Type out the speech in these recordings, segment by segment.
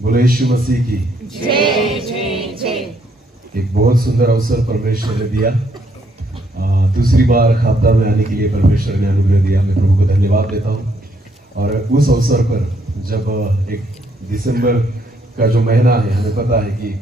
बोलो यीशु मसीह की जय जय जय। एक बहुत सुंदर अवसर परमेश्वर ने दिया। दूसरी बार खापदा में आने के लिए परमेश्वर ने अनुग्रह दिया। मैं प्रभु को धन्यवाद देता हूँ। और उस अवसर पर जब एक दिसंबर का जो महीना है, हमें पता है कि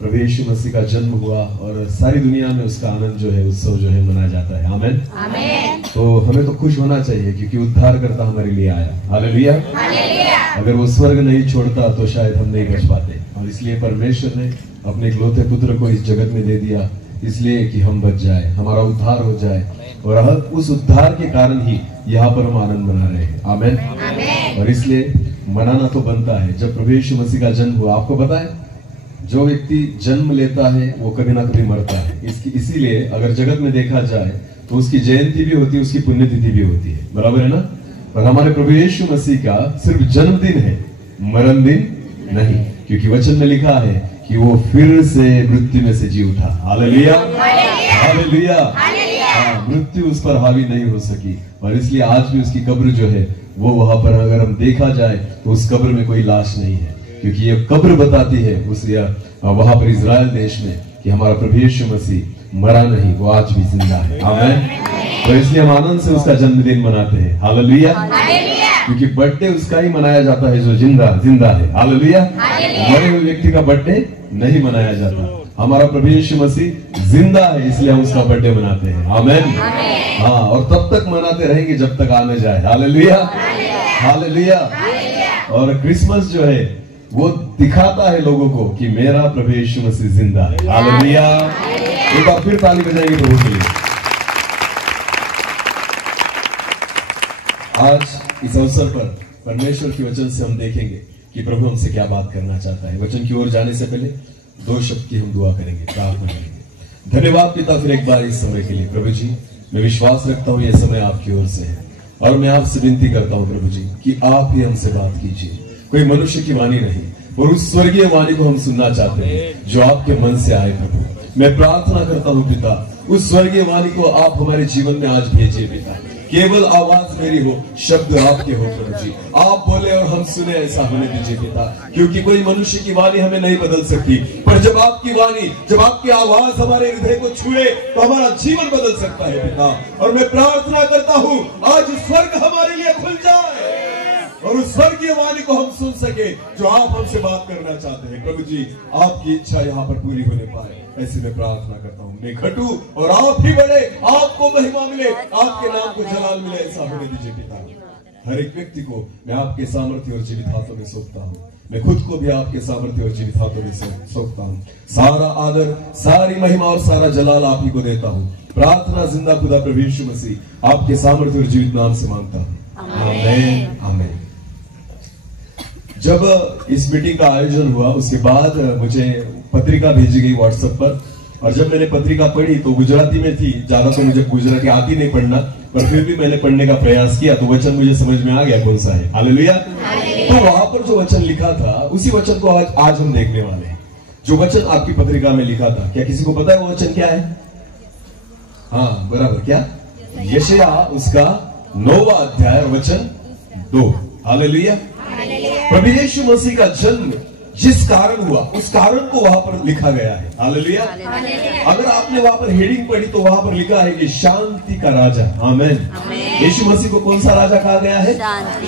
प्रभु यीशु मसीह का जन्म हुआ और सारी दुनिया में उसका आनंद जो है, उत्सव जो है मनाया जाता है। आमीन आमीन। तो हमें तो खुश होना चाहिए क्योंकि उद्धारकर्ता हमारे लिए आया। Hallelujah hallelujah. अगर वो स्वर्ग नहीं छोड़ता तो शायद हम नहीं बच पाते, और इसलिए परमेश्वर ने अपने इकलौते पुत्र को इस जगत में दे दिया, इसलिए कि हम बच जाए, हमारा उद्धार हो जाए। और उस उद्धार के कारण ही यहाँ पर हम आनंद मना रहे हैं। आमीन आमीन। और इसलिए मनाना तो बनता है। जब प्रभु यीशु मसीह का जन्म हुआ, आपको पता है जो व्यक्ति जन्म लेता है वो कभी ना कभी मरता है। इसीलिए अगर जगत में देखा जाए तो उसकी जयंती भी होती है, उसकी पुण्यतिथि भी होती है, बराबर है ना। पर हमारे प्रभु यीशु मसीह का सिर्फ जन्मदिन है, मरण दिन नहीं, क्योंकि वचन में लिखा है कि वो फिर से मृत्यु में से जी उठा। Hallelujah hallelujah. मृत्यु उस पर हावी नहीं हो सकी, और इसलिए आज भी उसकी कब्र जो है वो वहां पर अगर हम देखा जाए तो उस कब्र में कोई लाश नहीं है, क्योंकि ये कब्र बताती है उस वहां पर इजराइल देश में कि हमारा प्रभु यीशु मसीह मरा नहीं, वो आज भी जिंदा है। आमीन। तो इसलिए हम आनंद से उसका जन्मदिन मनाते हैं। हालेलुया। क्योंकि बर्थडे उसका ही मनाया जाता है जो जिंदा है। हालेलुया। मरे हुए व्यक्ति का बर्थडे नहीं मनाया जाता। हमारा प्रभु यीशु मसीह जिंदा है, इसलिए हम उसका बर्थडे मनाते हैं। आमीन। हाँ, और तब तक मनाते रहेंगे जब तक आने जाए। Hallelujah hallelujah. और क्रिसमस जो है वो दिखाता है लोगों को कि मेरा प्रभु यीशु मसीह जिंदा है। हालेलुया। एक बार फिर ताली बजाएंगे प्रभु के लिए। आज इस अवसर पर परमेश्वर के वचन से हम देखेंगे कि प्रभु हमसे क्या बात करना चाहता है। वचन की ओर जाने से पहले दो शब्द की हम दुआ करेंगे, प्रार्थना करेंगे। धन्यवाद पिता फिर एक बार इस समय के लिए। प्रभु जी, मैं विश्वास रखता हूँ यह समय आपकी ओर से है, और मैं आपसे विनती करता हूँ प्रभु जी कि आप ही हमसे बात कीजिए। कोई मनुष्य की वाणी नहीं, और उस स्वर्गीय वाणी को हम सुनना चाहते हैं जो आपके मन से आए। प्रभु मैं प्रार्थना करता हूँ पिता, उस स्वर्गीय वाणी को आप हमारे जीवन में आज भेजिए पिता। केवल आवाज मेरी हो, शब्द आपके हो प्रभु जी। आप बोले और हम सुने, ऐसा होने दीजिए पिता, क्योंकि कोई मनुष्य की वाणी हमें नहीं बदल सकती, पर जब आपकी वाणी, जब आपकी आवाज हमारे हृदय को छुए तो हमारा जीवन बदल सकता है पिता। और मैं प्रार्थना करता हूँ आज स्वर्ग हमारे लिए खुल जाए और उस स्वर्गीय वाणी को हम सुन सके जो आप हमसे बात करना चाहते हैं। प्रभु जी, आपकी इच्छा यहाँ पर पूरी होने पाए, ऐसे मैं प्रार्थना करता हूँ। मैं घटू और आप ही बढ़े, आपको महिमा मिले, आपके नाम को जलाल मिले, ऐसा होने दीजिए पिता। हर एक व्यक्ति को मैं आपके सामर्थ्य और जीवित हाथों में सौंपता हूँ। मैं खुद को भी आपके सामर्थ्य और जीवित हाथों में सौंपता हूँ। सारा आदर, सारी महिमा और सारा जलाल आप ही को देता हूँ। प्रार्थना जिंदा खुदा प्रभु यीशु मसीह आपके सामर्थ्य और जीवित नाम से मांगता हूँ। आमीन आमीन। जब इस मीटिंग का आयोजन हुआ उसके बाद मुझे पत्रिका भेजी गई व्हाट्सएप पर, और जब मैंने पत्रिका पढ़ी तो गुजराती में थी। ज्यादा तो मुझे गुजराती आती नहीं पढ़ना, पर फिर भी मैंने पढ़ने का प्रयास किया तो वचन मुझे समझ में आ गया कौन सा है। हालेलुया। तो वहां पर जो वचन लिखा था उसी वचन को आज हम देखने वाले हैं। जो वचन आपकी पत्रिका में लिखा था, क्या किसी को पता है वो वचन क्या है? हाँ बराबर, क्या? यशाया उसका 9वां अध्याय वचन 2। हालेलुया। प्रभु यीशु मसीह का जन्म जिस कारण हुआ उस कारण को वहां पर लिखा गया है। हालेलुया। अगर आपने वहां पर हेडिंग पढ़ी तो वहां पर लिखा है कि शांति का राजा। आमीन। यीशु मसीह को कौन सा राजा कहा गया है?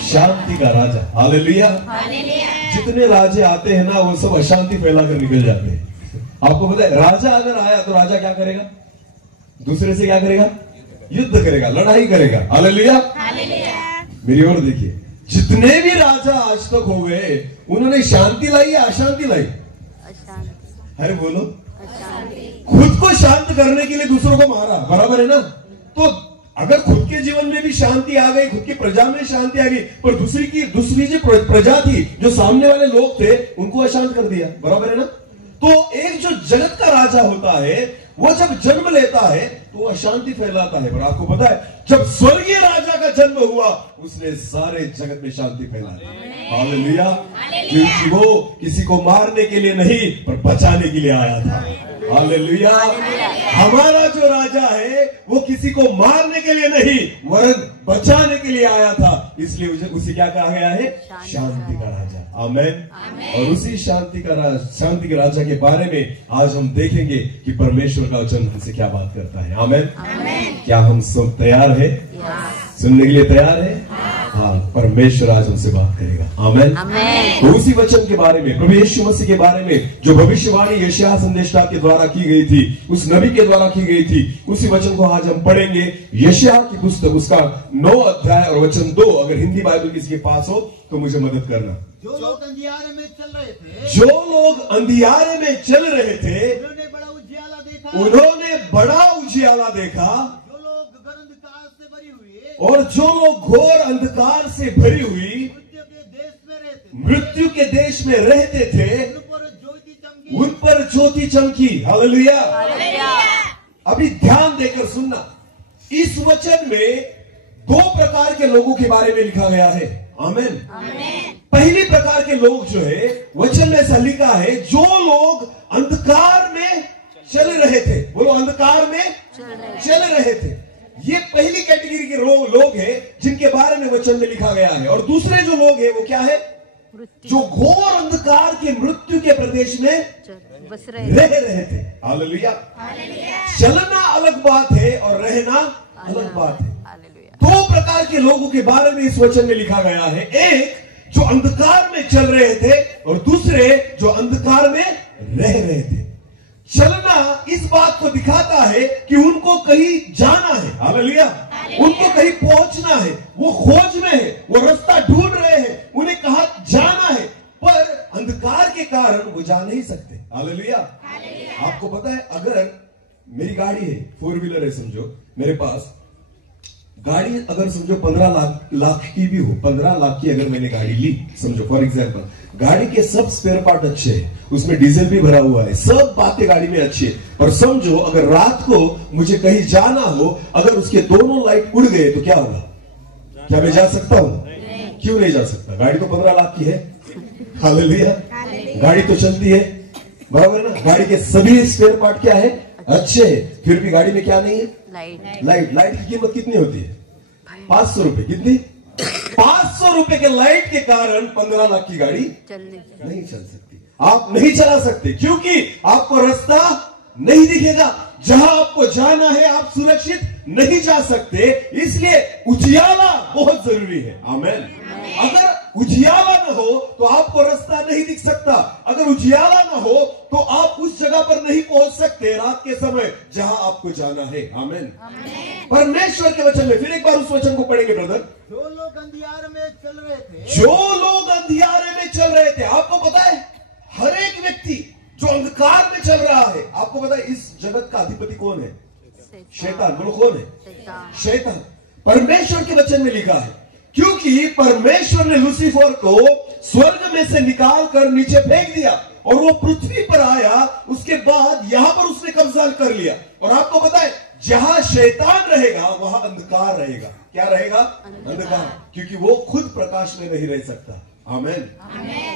शांति का राजा। हालेलुया। जितने राजे आते हैं ना वो सब अशांति फैलाकर निकल जाते हैं। आपको पता है राजा अगर आया तो राजा क्या करेगा? दूसरे से क्या करेगा? युद्ध करेगा, लड़ाई करेगा। हालेलुया। मेरी ओर देखिए, जितने भी राजा आज तक हो गए उन्होंने शांति लाई या अशांति लाई? अरे बोलो, खुद को शांत करने के लिए दूसरों को मारा, बराबर है ना। तो अगर खुद के जीवन में भी शांति आ गई, खुद की प्रजा में शांति आ गई, पर दूसरी जो प्रजा थी, जो सामने वाले लोग थे, उनको अशांत कर दिया, बराबर है ना। तो एक जो जगत का राजा होता है वो जब जन्म लेता है तो वो अशांति फैलाता है। पर आपको पता है जब स्वर्गीय राजा का जन्म हुआ उसने सारे जगत में शांति फैलाई। हालेलुया। क्योंकि वो किसी को मारने के लिए नहीं पर बचाने के लिए आया था। हालेलुया। हमारा जो राजा है वो किसी को मारने के लिए नहीं वरन बचाने के लिए आया था, इसलिए उसे क्या कहा गया है? शांति का राजा। आमेन। और उसी शांति के राजा के बारे में आज हम देखेंगे कि परमेश्वर का वचन हमसे क्या बात करता है। आमेन। क्या हम सब तैयार है? सुनने के लिए तैयार है? हाँ, परमेश्वर आज हमसे बात करेगा। आमेन। तो उसी वचन के बारे में, प्रभु यीशु मसीह के बारे में जो भविष्यवाणी यशायाह संदेशकार के द्वारा की गई थी, उस नबी के द्वारा की गई थी, उसी वचन को आज हम पढ़ेंगे। यशायाह की पुस्तक उसका 9 अध्याय और वचन 2। अगर हिंदी बाइबल किसी के पास हो तो मुझे मदद करना। जो लोग अंधियारे में चल रहे थे, जो लोग अंधियारे में चल रहे थे, उन्होंने बड़ा उजियाला देखा। उन्होंने बड़ा उजियाला देखा। जो लोग घोर अंधकार से भरी हुई, और जो लोग घोर अंधकार से भरी हुई मृत्यु के देश में रहते थे, उन पर ज्योति चमकी। हालेलुया। अभी ध्यान देकर सुनना, इस वचन में 2 प्रकार के लोगों के बारे में लिखा गया है। आमेन। पहली प्रकार के लोग जो है, वचन में ऐसा लिखा है, जो लोग अंधकार में चल रहे थे। बोलो, अंधकार में चल रहे थे। ये पहली कैटेगरी के लोग हैं जिनके बारे में वचन में लिखा गया है। और दूसरे जो लोग हैं वो क्या है? जो घोर अंधकार के मृत्यु के प्रदेश में रह रहे थे। हालेलुया। चलना अलग बात है और रहना अलग बात है। 2 प्रकार के लोगों के बारे में इस वचन में लिखा गया है। एक जो अंधकार में चल रहे थे और दूसरे जो अंधकार में रह रहे थे। चलना इस बात को दिखाता है कि उनको कहीं जाना है। हालेलुया। उनको कहीं पहुंचना है, वो खोज में है, वो रास्ता ढूंढ रहे हैं, उन्हें कहां जाना है, पर अंधकार के कारण वो जा नहीं सकते। हालेलुया। आपको पता है, अगर मेरी गाड़ी है, 4 व्हीलर है समझो, मेरे पास गाड़ी अगर समझो 15 लाख की भी हो, 15 लाख की अगर मैंने गाड़ी ली समझो, फॉर एग्जांपल, गाड़ी के सब स्पेयर पार्ट अच्छे हैं, उसमें डीजल भी भरा हुआ है, सब बातें गाड़ी में अच्छी है, पर समझो अगर रात को मुझे कहीं जाना हो, अगर उसके दोनों लाइट उड़ गए तो क्या होगा? क्या मैं जा सकता हूं? क्यों नहीं जा सकता? गाड़ी तो 15 लाख की है। हालेलुया। गाड़ी तो चलती है, बराबर ना? गाड़ी के सभी स्पेयर पार्ट क्या है? अच्छे है, फिर भी गाड़ी में क्या नहीं है? लाइट की कीमत कितनी होती है? 500 रुपए। कितनी? 500 रुपए के लाइट के कारण 15 लाख की गाड़ी नहीं चल सकती। आप नहीं चला सकते क्योंकि आपको रास्ता नहीं दिखेगा। जहां आपको जाना है आप सुरक्षित नहीं जा सकते, इसलिए उजियाला बहुत जरूरी है। आमेन। अगर उजियाला न हो तो आपको रास्ता नहीं दिख सकता। अगर उजियाला न हो तो आप उस जगह पर नहीं पहुंच सकते रात के समय जहां आपको जाना है। आमेन। परमेश्वर के वचन में फिर एक बार उस वचन को पढ़ेंगे ब्रदर। जो लोग अंधियारे में चल रहे थे, जो लोग अंधियारे में चल रहे थे। आपको पता है, हर एक व्यक्ति जो अंधकार में चल रहा है, आपको पता है इस जगत का अधिपति कौन है? शैतान। बोलो, कौन है? शैतान। परमेश्वर के वचन में लिखा है, क्योंकि परमेश्वर ने लूसीफर को स्वर्ग में से निकाल कर नीचे फेंक दिया और वो पृथ्वी पर आया, उसके बाद यहां पर उसने कब्जा कर लिया। और आपको पता है, जहां शैतान रहेगा वहां अंधकार रहेगा। क्या रहेगा? अंधकार। क्योंकि वो खुद प्रकाश में नहीं रह सकता। आमेन।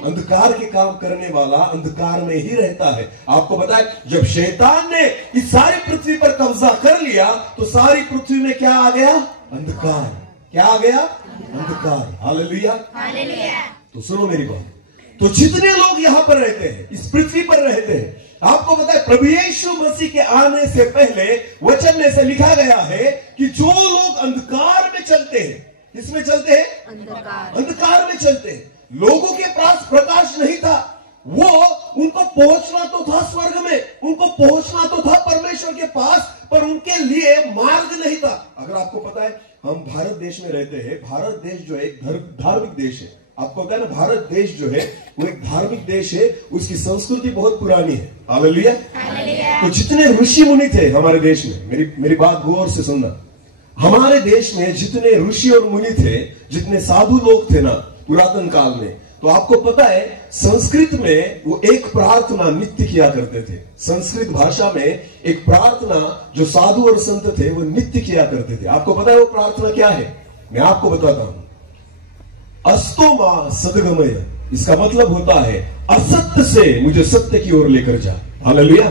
अंधकार के काम करने वाला अंधकार में ही रहता है। आपको पता है, जब शैतान ने इस सारी पृथ्वी पर कब्जा कर लिया तो सारी पृथ्वी में क्या आ गया? अंधकार। क्या आ गया? अंधकार। हालेलुया। तो सुनो मेरी बात। तो जितने लोग यहां पर रहते हैं, इस पृथ्वी पर रहते हैं, आपको पता है प्रभु यीशु मसीह के आने से पहले वचन में से लिखा गया है कि जो लोग अंधकार में चलते हैं, किसमें चलते हैं? अंधकार में चलते हैं। लोगों के पास प्रकाश नहीं था, वो उनको पहुंचना तो था स्वर्ग में, उनको पहुंचना तो था परमेश्वर के पास, पर उनके लिए मार्ग नहीं था। अगर आपको पता है, हम भारत देश में रहते हैं। भारत देश जो है एक धार्मिक देश है। आपको पता है ना, भारत देश जो है वो एक धार्मिक देश है, उसकी संस्कृति बहुत पुरानी है। हालेलुया। तो जितने ऋषि मुनि थे हमारे देश में, मेरी बात गौर से सुनना, हमारे देश में जितने ऋषि और मुनि थे, जितने साधु लोग थे ना पुरातन काल में, तो आपको पता है संस्कृत में वो एक प्रार्थना नित्य किया करते थे। संस्कृत भाषा में एक प्रार्थना जो साधु और संत थे वो नित्य किया करते थे। आपको पता है वो प्रार्थना क्या है? मैं आपको बताता हूं। अस्तो मां सद्गमय, इसका मतलब होता है असत्य से मुझे सत्य की ओर लेकर जा। हालेलुया।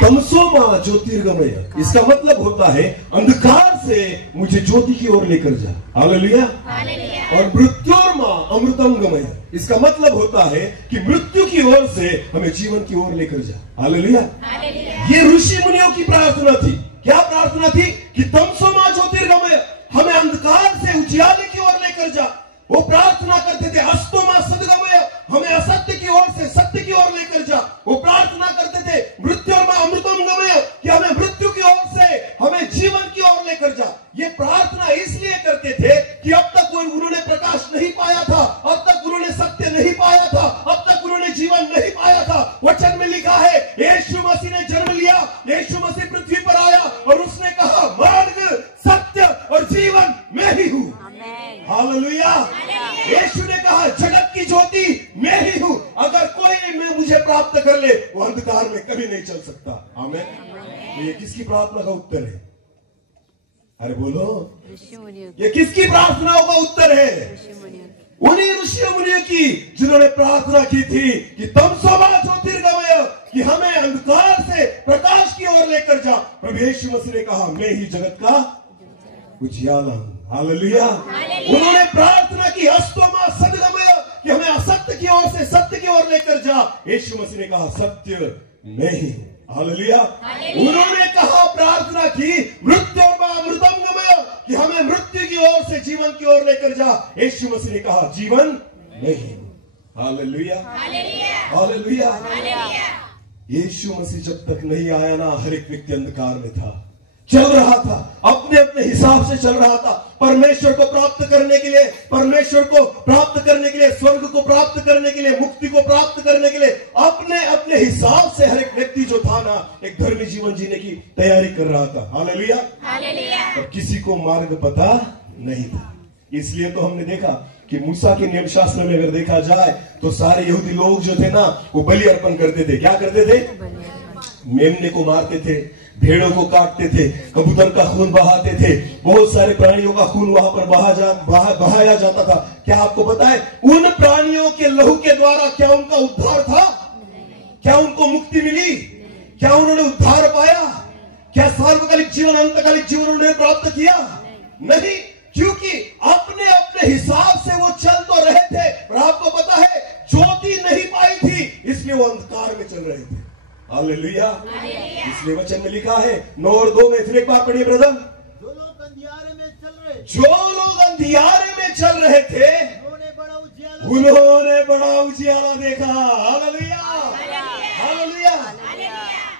तमसो मां ज्योतिर्गमय, इसका मतलब होता है अंधकार से मुझे ज्योति की ओर लेकर जा। हालेलुया। और मृत्योर्मा अमृतम गमय। इसका मतलब होता है कि मृत्यु की ओर से हमें जीवन की ओर लेकर जा। हालेलुया। ये ऋषि मुनियों की प्रार्थना थी। क्या प्रार्थना थी? कि तमसोमा ज्योतिर्गमय, हमें अंधकार से उजियाले की ओर लेकर जा। वो प्रार्थना करते थे अस्तोमा सद्गमय, हमें असत्य की ओर से सत्य की ओर लेकर जा। वो प्रार्थना करते थे मृत्योर्मा अमृतम गमय, कि हमें मृत्यु की ओर से हमें जीवन की ओर लेकर जा। ये प्रार्थना इसलिए करते थे कि अब तक उन्होंने प्रकाश नहीं पाया था, अब तक उन्होंने सत्य नहीं पाया था, अब तक उन्होंने जीवन नहीं पाया था। वचन में लिखा है यीशु मसीह ने जन्म लिया, यीशु मसीह पृथ्वी पर आया और उसने कहा मार्ग, सत्य और जीवन मैं ही हूं। हालेलुया। यीशु ने कहा जगत की ज्योति मैं ही हूं, अगर कोई मैं मुझे प्राप्त कर ले वो अंधकार में कभी नहीं चल सकता। आमीन। तो ये किसकी प्रार्थना का उत्तर है? अरे बोलो, ये किसकी प्रार्थनाओं का उत्तर है? उन्हीं ऋषि मुनियों की जिन्होंने प्रार्थना की थी कि तमसोमा ज्योतिर्गमय, कि हमें अंधकार से प्रकाश की ओर लेकर जा। प्रभु यीशु मसीह ने कहा मैं ही जगत का उजियाला हूं। हालेलुया। उन्होंने प्रार्थना की अस्तोमा सद्गमय, कि हमें असत्य की ओर से सत्य की ओर लेकर जा। यीशु मसीह ने कहा सत्य मैं ही हूं। हालेलुया। उन्होंने कहा प्रार्थना की मृत्योर्मा अमृतम गमय, कि हमें मृत्यु की ओर से जीवन की ओर लेकर जा। यीशु मसीह ने कहा जीवन मैं ही हूं। हालेलुया। हालेलुया। यीशु मसीह जब तक नहीं आया ना, हर एक व्यक्ति अंधकार में था, चल रहा था, अपने अपने हिसाब से चल रहा था। परमेश्वर को प्राप्त करने के लिए, परमेश्वर को प्राप्त करने के लिए, स्वर्ग को प्राप्त करने के लिए, मुक्ति को प्राप्त करने के लिए अपने अपने हिसाब से हर एक व्यक्ति जो था ना, एक धर्मी जीवन जीने की तैयारी कर रहा था। हालेलुया। और किसी को मार्ग पता नहीं था। इसलिए तो हमने देखा कि मूसा के नियम शास्त्र में अगर देखा जाए तो सारे यहूदी लोग जो थे ना, वो बलि अर्पण करते थे। क्या करते थे? मेमने को मारते थे, भेड़ों को काटते थे, कबूतर का खून बहाते थे, बहुत सारे प्राणियों का खून वहां पर बहाया जाता था। क्या आपको पता है उन प्राणियों के लहू के द्वारा क्या उनका उद्धार था? क्या उनको मुक्ति मिली? क्या उन्होंने उद्धार पाया? क्या सार्वकालिक जीवन, अंतकालिक जीवन उन्होंने प्राप्त किया? नहीं, क्योंकि अपने अपने हिसाब से वो चल तो रहे थे, पर आपको पता है ज्योति नहीं पाई थी, इसलिए वो अंधकार में चल रहे थे। हालेलुया। इसलिए वचन में लिखा है 9 और 2 में, फिर एक बार पढ़िए ब्रदर। जो लोग अंधियारे में चल रहे थे, जो लोग अंधियारे में चल रहे थे, उन्होंने बड़ा उजियाला देखा। हालेलुया। हालेलुया।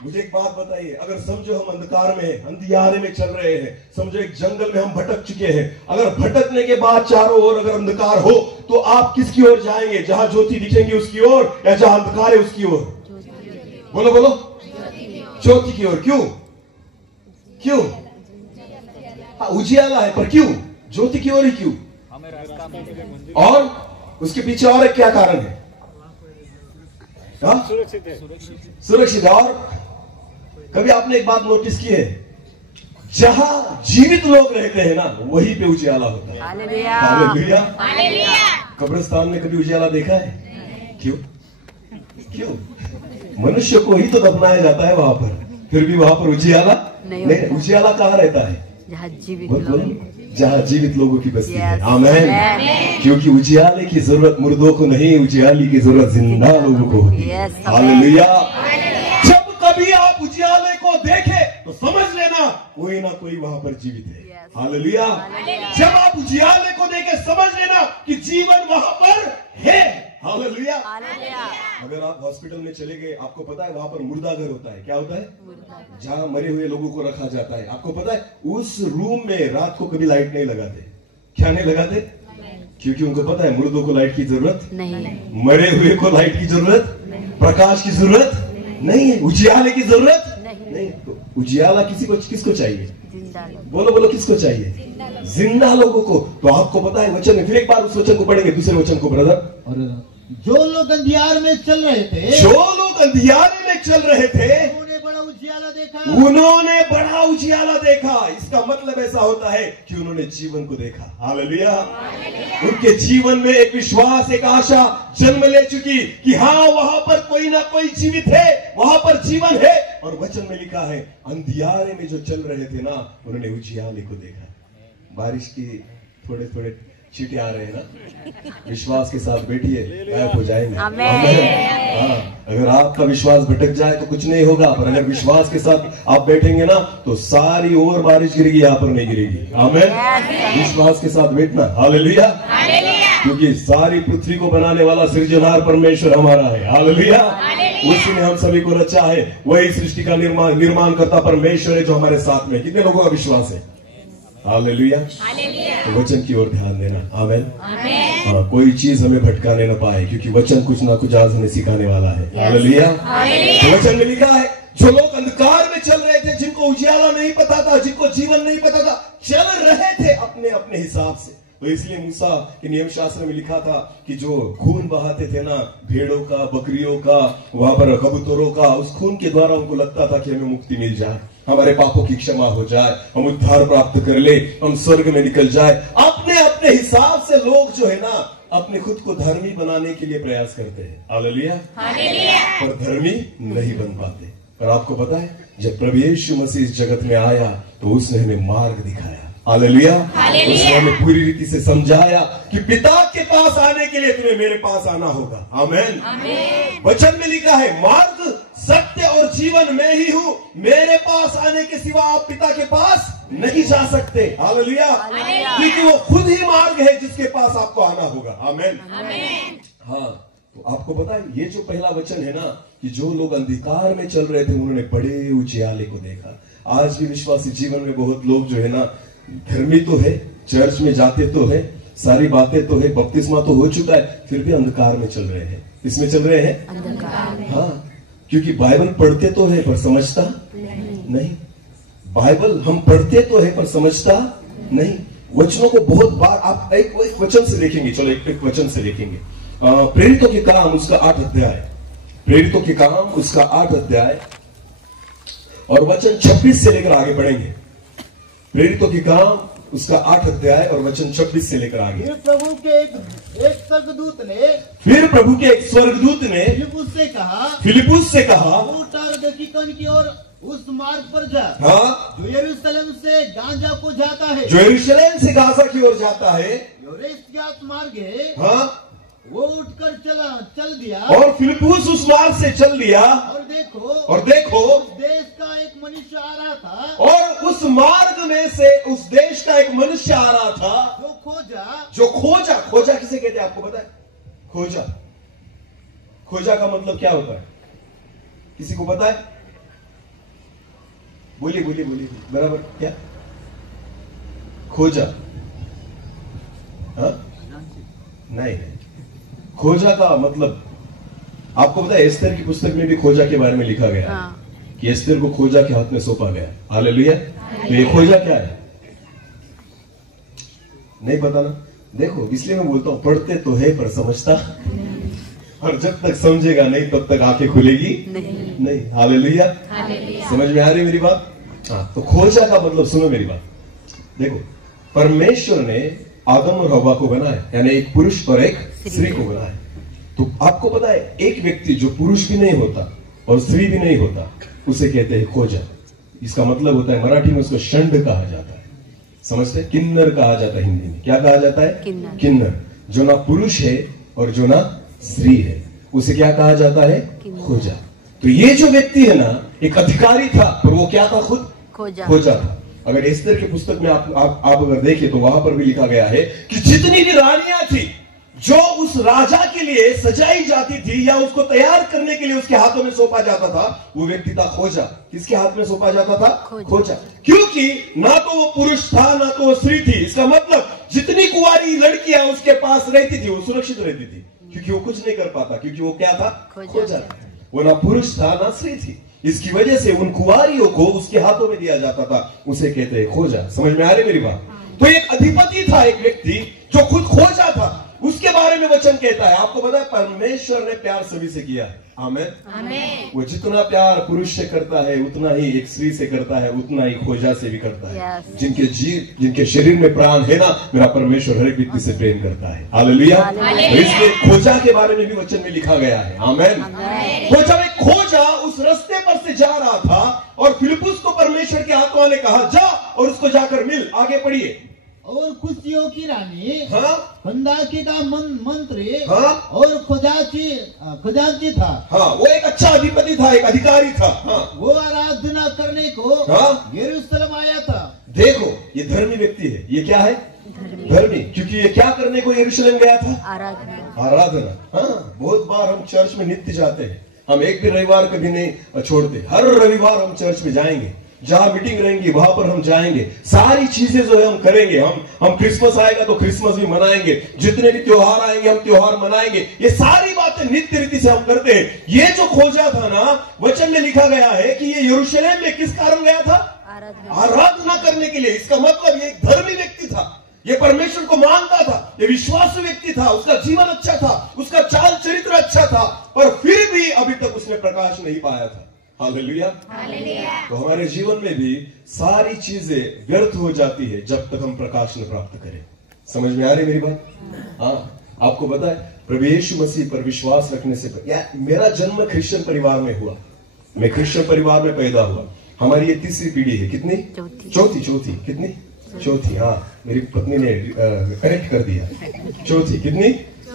मुझे एक बात बताइए, अगर समझो हम अंधकार में, अंधियारे में चल रहे हैं, समझो एक जंगल में हम भटक चुके हैं, अगर भटकने के बाद चारों ओर अगर अंधकार हो तो आप किसकी ओर जाएंगे? जहां ज्योति दिखेंगी उसकी ओर, या जहां अंधकार है उसकी ओर? बोलो बोलो, ज्योति की ओर। क्यों? क्यों? उजियाला है, पर क्यों ज्योति की ओर ही क्यों? और उसके पीछे और एक क्या कारण है? सुरक्षित है। और कभी आपने एक बात नोटिस की है, जहां जीवित लोग रहते हैं ना, वहीं पे उजियाला होता है। हालेलुया। कब्रिस्तान में कभी उजियाला देखा है? क्यों? क्यों? मनुष्य को ही तो दफनाया जाता है वहां पर, फिर भी वहां पर उजियाला नहीं। उजियाला कहाँ रहता है? जहाँ जीवित लोगों की बस्ती है। आमीन। क्योंकि उजियाले की जरूरत मुर्दों को नहीं, उजियाले की जरूरत जिंदा लोगों को होती है। हालेलुया। जब कभी आप उजियाले को देखे तो समझ लेना कोई ना कोई वहां पर जीवित है। हालेलुया। जब आप उजियाले को देखे समझ लेना कि जीवन वहां पर है। हालेलुया। अगर आप हॉस्पिटल में चले गए, आपको पता है वहां पर मुर्दा घर होता है। क्या होता है? जहां मरे हुए लोगों को रखा जाता है। आपको पता है उस रूम में रात को कभी लाइट नहीं लगाते। क्या नहीं लगाते? क्योंकि उनको पता है मुर्दों को लाइट की जरूरत नहीं, मरे हुए को लाइट की जरूरत, प्रकाश की जरूरत नहीं है, उजियाले की जरूरत नहीं। तो उजियाला किसको चाहिए? बोलो बोलो, किसको चाहिए? जिंदा लोगों को। तो आपको पता है वचन में, फिर एक बार उस वचन को पढ़ेंगे, दूसरे वचन को ब्रदर। और जो लोग अंधियार में चल रहे थे, जो लोग अंधियारे में चल रहे थे, उन्होंने बड़ा उजियाला देखा। उन्होंने बड़ा उजियाला देखा। इसका मतलब ऐसा होता है कि उन्होंने जीवन को देखा। हालेलुया। उनके जीवन में एक विश्वास, एक आशा जन्म ले चुकी कि हाँ वहां पर कोई ना कोई जीवित है, वहां पर जीवन है। और वचन में लिखा है अंधियारे में जो चल रहे थे ना, उन्होंने उजियाले को देखा। बारिश की थोड़े थोड़े चींटे आ रहे हैं ना, विश्वास के साथ बैठिए, गायब हो जाएंगे। आमेन। हाँ, अगर आपका विश्वास भटक जाए तो कुछ नहीं होगा, पर अगर विश्वास के साथ आप बैठेंगे ना तो सारी ओर बारिश गिरेगी, यहाँ पर नहीं गिरेगी। आमेन। विश्वास के साथ बैठना। हालेलुया। क्योंकि सारी पृथ्वी को बनाने वाला सृजनहार परमेश्वर हमारा है। हालेलुया। उसी ने हम सभी को रचा है, वही सृष्टि का निर्माण करता परमेश्वर है जो हमारे साथ में। कितने लोगों का विश्वास है? हालेलुया। तो वचन की ओर ध्यान देना। आमेन। हाँ, कोई चीज हमें भटकाने न पाए, क्योंकि वचन कुछ ना कुछ आज हमें सिखाने वाला है। हालेलुया। तो वचन में लिखा है, जो लोग अंधकार में चल रहे थे, जिनको उजियाला नहीं पता था, जिनको जीवन नहीं पता था, चल रहे थे अपने अपने हिसाब से। तो इसलिए मूसा के नियम शास्त्र में लिखा था कि जो खून बहाते थे ना, भेड़ों का, बकरियों का, वहां पर कबूतरों का, उस खून के द्वारा उनको लगता था कि हमें मुक्ति मिल जाए, हमारे पापों की क्षमा हो जाए, हम उद्धार प्राप्त कर ले, हम स्वर्ग में निकल जाए। अपने अपने हिसाब से लोग जो है ना अपने खुद को धर्मी बनाने के लिए प्रयास करते हैं। हालेलुया। पर धर्मी नहीं बन पाते। पर आपको पता है, जब प्रभु यीशु मसीह इस जगत में आया तो उसने हमें मार्ग दिखाया। हालेलुया। उसने हमें पूरी रीति से समझाया कि पिता के पास आने के लिए तुम्हें मेरे पास आना होगा। आमेन। वचन में लिखा है, मार्ग, सत्य और जीवन मैं ही हूं, मेरे पास आने के सिवा आप पिता के पास नहीं जा सकते। हालेलुया। क्योंकि वो खुद ही मार्ग है जिसके पास आपको आना होगा। आमेन। हाँ, तो आपको पता है, ये जो पहला वचन है ना, कि जो लोग अंधकार में चल रहे थे उन्होंने बड़े उजियाले को देखा। आज भी विश्वासी जीवन में बहुत लोग जो है ना धर्मी तो है, चर्च में जाते तो है, सारी बातें तो है, बपतिस्मा तो हो चुका है, फिर भी अंधकार में चल रहे हैं। इसमें चल रहे हैं अंधकार। हाँ, क्योंकि बाइबल पढ़ते तो है पर समझता नहीं। बाइबल हम पढ़ते तो है पर समझता नहीं। वचनों को बहुत बार आप एक वचन से देखेंगे। चलो एक वचन से देखेंगे। प्रेरितों के काम उसका 8 अध्याय, प्रेरितों के काम उसका 8 अध्याय और वचन 26 से लेकर आगे पढ़ेंगे। प्रेरितों के काम उसका 8 अध्याय और वचन 26 से लेकर आगे। फिर प्रभु के एक स्वर्गदूत ने फिलिप्पुस से कहा, उठ और दमिश्क की ओर उस मार्ग पर जा। हाँ, जो यरूशलेम से गाजा को जाता है, जो यरूशलेम से गाजा की ओर जाता है, यूफ्रेटिस मार्ग है। हाँ, वो उठकर चल दिया। और फिलिप्पुस उस मार्ग से चल दिया। और देखो उस देश का एक मनुष्य आ रहा था। और उस मार्ग में से उस देश का एक मनुष्य आ रहा था जो खोजा किसे कहते हैं आपको पता है? खोजा का मतलब क्या होता है? किसी को पता है? बोलिए बराबर। क्या खोजा? हाँ, नहीं, खोजा का मतलब आपको पता है, एस्तर की पुस्तक में भी खोजा के बारे में लिखा गया है कि एस्तर को खोजा के हाथ में सौंपा गया। हालेलुया। तो ये खोजा क्या है? नहीं पता ना? देखो, इसलिए मैं बोलता हूं, पढ़ते तो है पर समझता, और जब तक समझेगा नहीं तब तक आंखें खुलेगी नहीं। हालेलुया। समझ में आ रही मेरी बात? हाँ, तो खोजा का मतलब सुनो मेरी बात। देखो, परमेश्वर ने आदम और हव्वा को बनाया, यानी एक पुरुष और एक स्त्री को बनाया। तो आपको पता है, एक व्यक्ति जो पुरुष भी नहीं होता और स्त्री भी नहीं होता, उसे कहते हैं खोजा। इसका मतलब होता है, मराठी में उसको षंड कहा जाता है। समझते? किन्नर कहा जाता है हिंदी में। क्या कहा जाता है? किन्नर। जो ना पुरुष है और जो ना स्त्री है, उसे क्या कहा जाता है? खोजा। तो ये जो व्यक्ति है ना, एक अधिकारी था, पर वो क्या था? खुद खोजा था। अगर एस्तर की पुस्तक में आप अगर देखिए तो वहां पर भी लिखा गया है कि जितनी भी रानियां थी जो उस राजा के लिए सजाई जाती थी या उसको तैयार करने के लिए उसके हाथों में सौंपा जाता था, वो व्यक्ति था खोजा। किसके हाथ में सौंपा जाता था? खोजा। क्योंकि ना तो वो पुरुष था ना तो वो स्त्री थी। इसका मतलब जितनी कुंवारी लड़कियां उसके पास रहती थी वो सुरक्षित रहती थी, क्योंकि वो कुछ नहीं कर पाता, क्योंकि वो क्या था? खोजा। वो ना पुरुष था ना स्त्री थी। इसकी वजह से उन कुंवारियों को उसके हाथों में दिया जाता था, उसे कहते हैं खोजा। समझ में आ रही मेरी बात? तो एक अधिपति था, एक व्यक्ति जो खुद खोजा था, उसके बारे में वचन कहता है। आपको पता है, परमेश्वर ने प्यार सभी से किया है। आमेन। वो जितना प्यार पुरुष से करता है उतना ही एक स्त्री से करता है, उतना ही खोजा से भी करता है। जिनके शरीर में प्राण है ना, मेरा परमेश्वर हर एक व्यक्ति से प्रेम करता है। हालेलुया। इसलिए खोजा के बारे में भी वचन में लिखा गया है। आमेन। खोजा उस रास्ते पर से जा रहा था और फिलिप्पुस को परमेश्वर के हाथों ने कहा, जा और उसको जाकर मिल। आगे पढ़िए। और खुशियों की रानी हाँ कंदाकी का मंत्री हाँ और खजांची था। हाँ, वो एक अच्छा अधिपति था, एक अधिकारी था। हाँ वो आराधना करने को हाँ, यरूशलेम आया था। देखो ये धर्मी व्यक्ति है। ये क्या है? धर्मी। क्योंकि ये क्या करने को यरूशलेम गया था? आराधना। हाँ, बहुत बार हम चर्च में नित्य जाते हैं, हम एक भी रविवार कभी नहीं छोड़ते। हर रविवार हम चर्च में जाएंगे, जहां मीटिंग रहेंगी वहां पर हम जाएंगे, सारी चीजें जो है हम करेंगे। हम क्रिसमस आएगा तो क्रिसमस भी मनाएंगे, जितने भी त्योहार आएंगे हम त्योहार मनाएंगे। ये सारी बातें नित्य रीति से हम करते हैं। ये जो खोजा था ना, वचन में लिखा गया है कि ये यरूशलेम में किस कारण गया था? आराधना करने के लिए। इसका मतलब ये एक धर्मी व्यक्ति था, ये परमेश्वर को मानता था, ये विश्वासु व्यक्ति था, उसका जीवन अच्छा था, उसका चाल चरित्र अच्छा था, पर फिर भी अभी तक उसने प्रकाश नहीं पाया था। हालेलुया। तो हमारे जीवन में भी सारी चीजें व्यर्थ हो जाती है जब तक हम प्रकाश न प्राप्त करें। समझ में आ रही मेरी बात? हाँ, आपको पता है प्रभु यीशु मसीह पर विश्वास रखने से मेरा जन्म क्रिश्चियन परिवार में हुआ, मैं क्रिश्चियन परिवार में पैदा हुआ। हमारी ये तीसरी पीढ़ी है। कितनी? चौथी। कितनी? चौथी। हाँ, मेरी पत्नी ने करेक्ट कर दिया। चौथी। कितनी?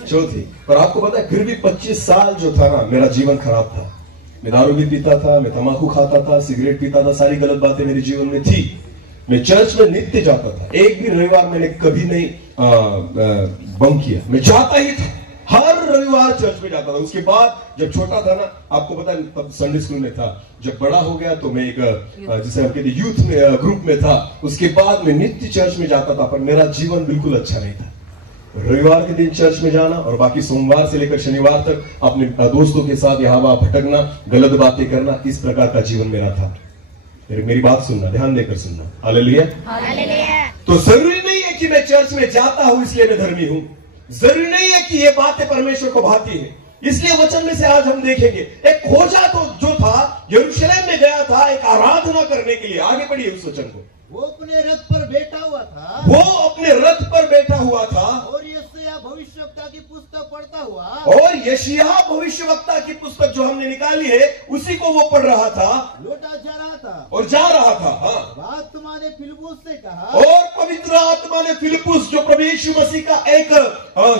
चौथी। पर आपको पता है फिर भी 25 साल जो था ना, मेरा जीवन खराब था। मैं दारू भी पीता था, मैं तंबाकू खाता था, सिगरेट पीता था, सारी गलत बातें मेरे जीवन में थी। मैं चर्च में नित्य जाता था, एक भी रविवार मैंने कभी नहीं बंक किया, मैं जाता ही था, हर रविवार चर्च में जाता था। उसके बाद जब छोटा था ना, आपको पता है तब संडे स्कूल में था। जब बड़ा हो गया तो मैं एक जिसे हम कहते यूथ में ग्रुप में था। उसके बाद मैं नित्य चर्च में जाता था, पर मेरा जीवन बिल्कुल अच्छा नहीं था। रविवार के दिन चर्च में जाना और बाकी सोमवार से लेकर शनिवार तक अपने दोस्तों के साथ यहाँ वहां भटकना, गलत बातें करना, इस प्रकार का जीवन मेरा था। मेरी बात सुनना, ध्यान देकर सुनना। हालेलुया। तो जरूरी नहीं है कि मैं चर्च में जाता हूं इसलिए मैं धर्मी हूं, जरूरी नहीं है कि ये बातें परमेश्वर को भाती है। इसलिए वचन में से आज हम देखेंगे एक खोजा तो जो था यरूशलेम में गया था एक आराधना करने के लिए। आगे बढ़िए उस वचन को। वो अपने रथ पर बैठा हुआ था। वो अपने रथ पर बैठा हुआ था और यशायाह भविष्यवक्ता की पुस्तक पढ़ता हुआ, और यशायाह भविष्यवक्ता की पुस्तक जो हमने निकाली है उसी को वो पढ़ रहा था, लौटा जा रहा था और जा रहा था। हाँ, आत्मा ने फिलिपुस से कहा, और पवित्र आत्मा ने फिलिपुस जो प्रभु यीशु मसीह का एक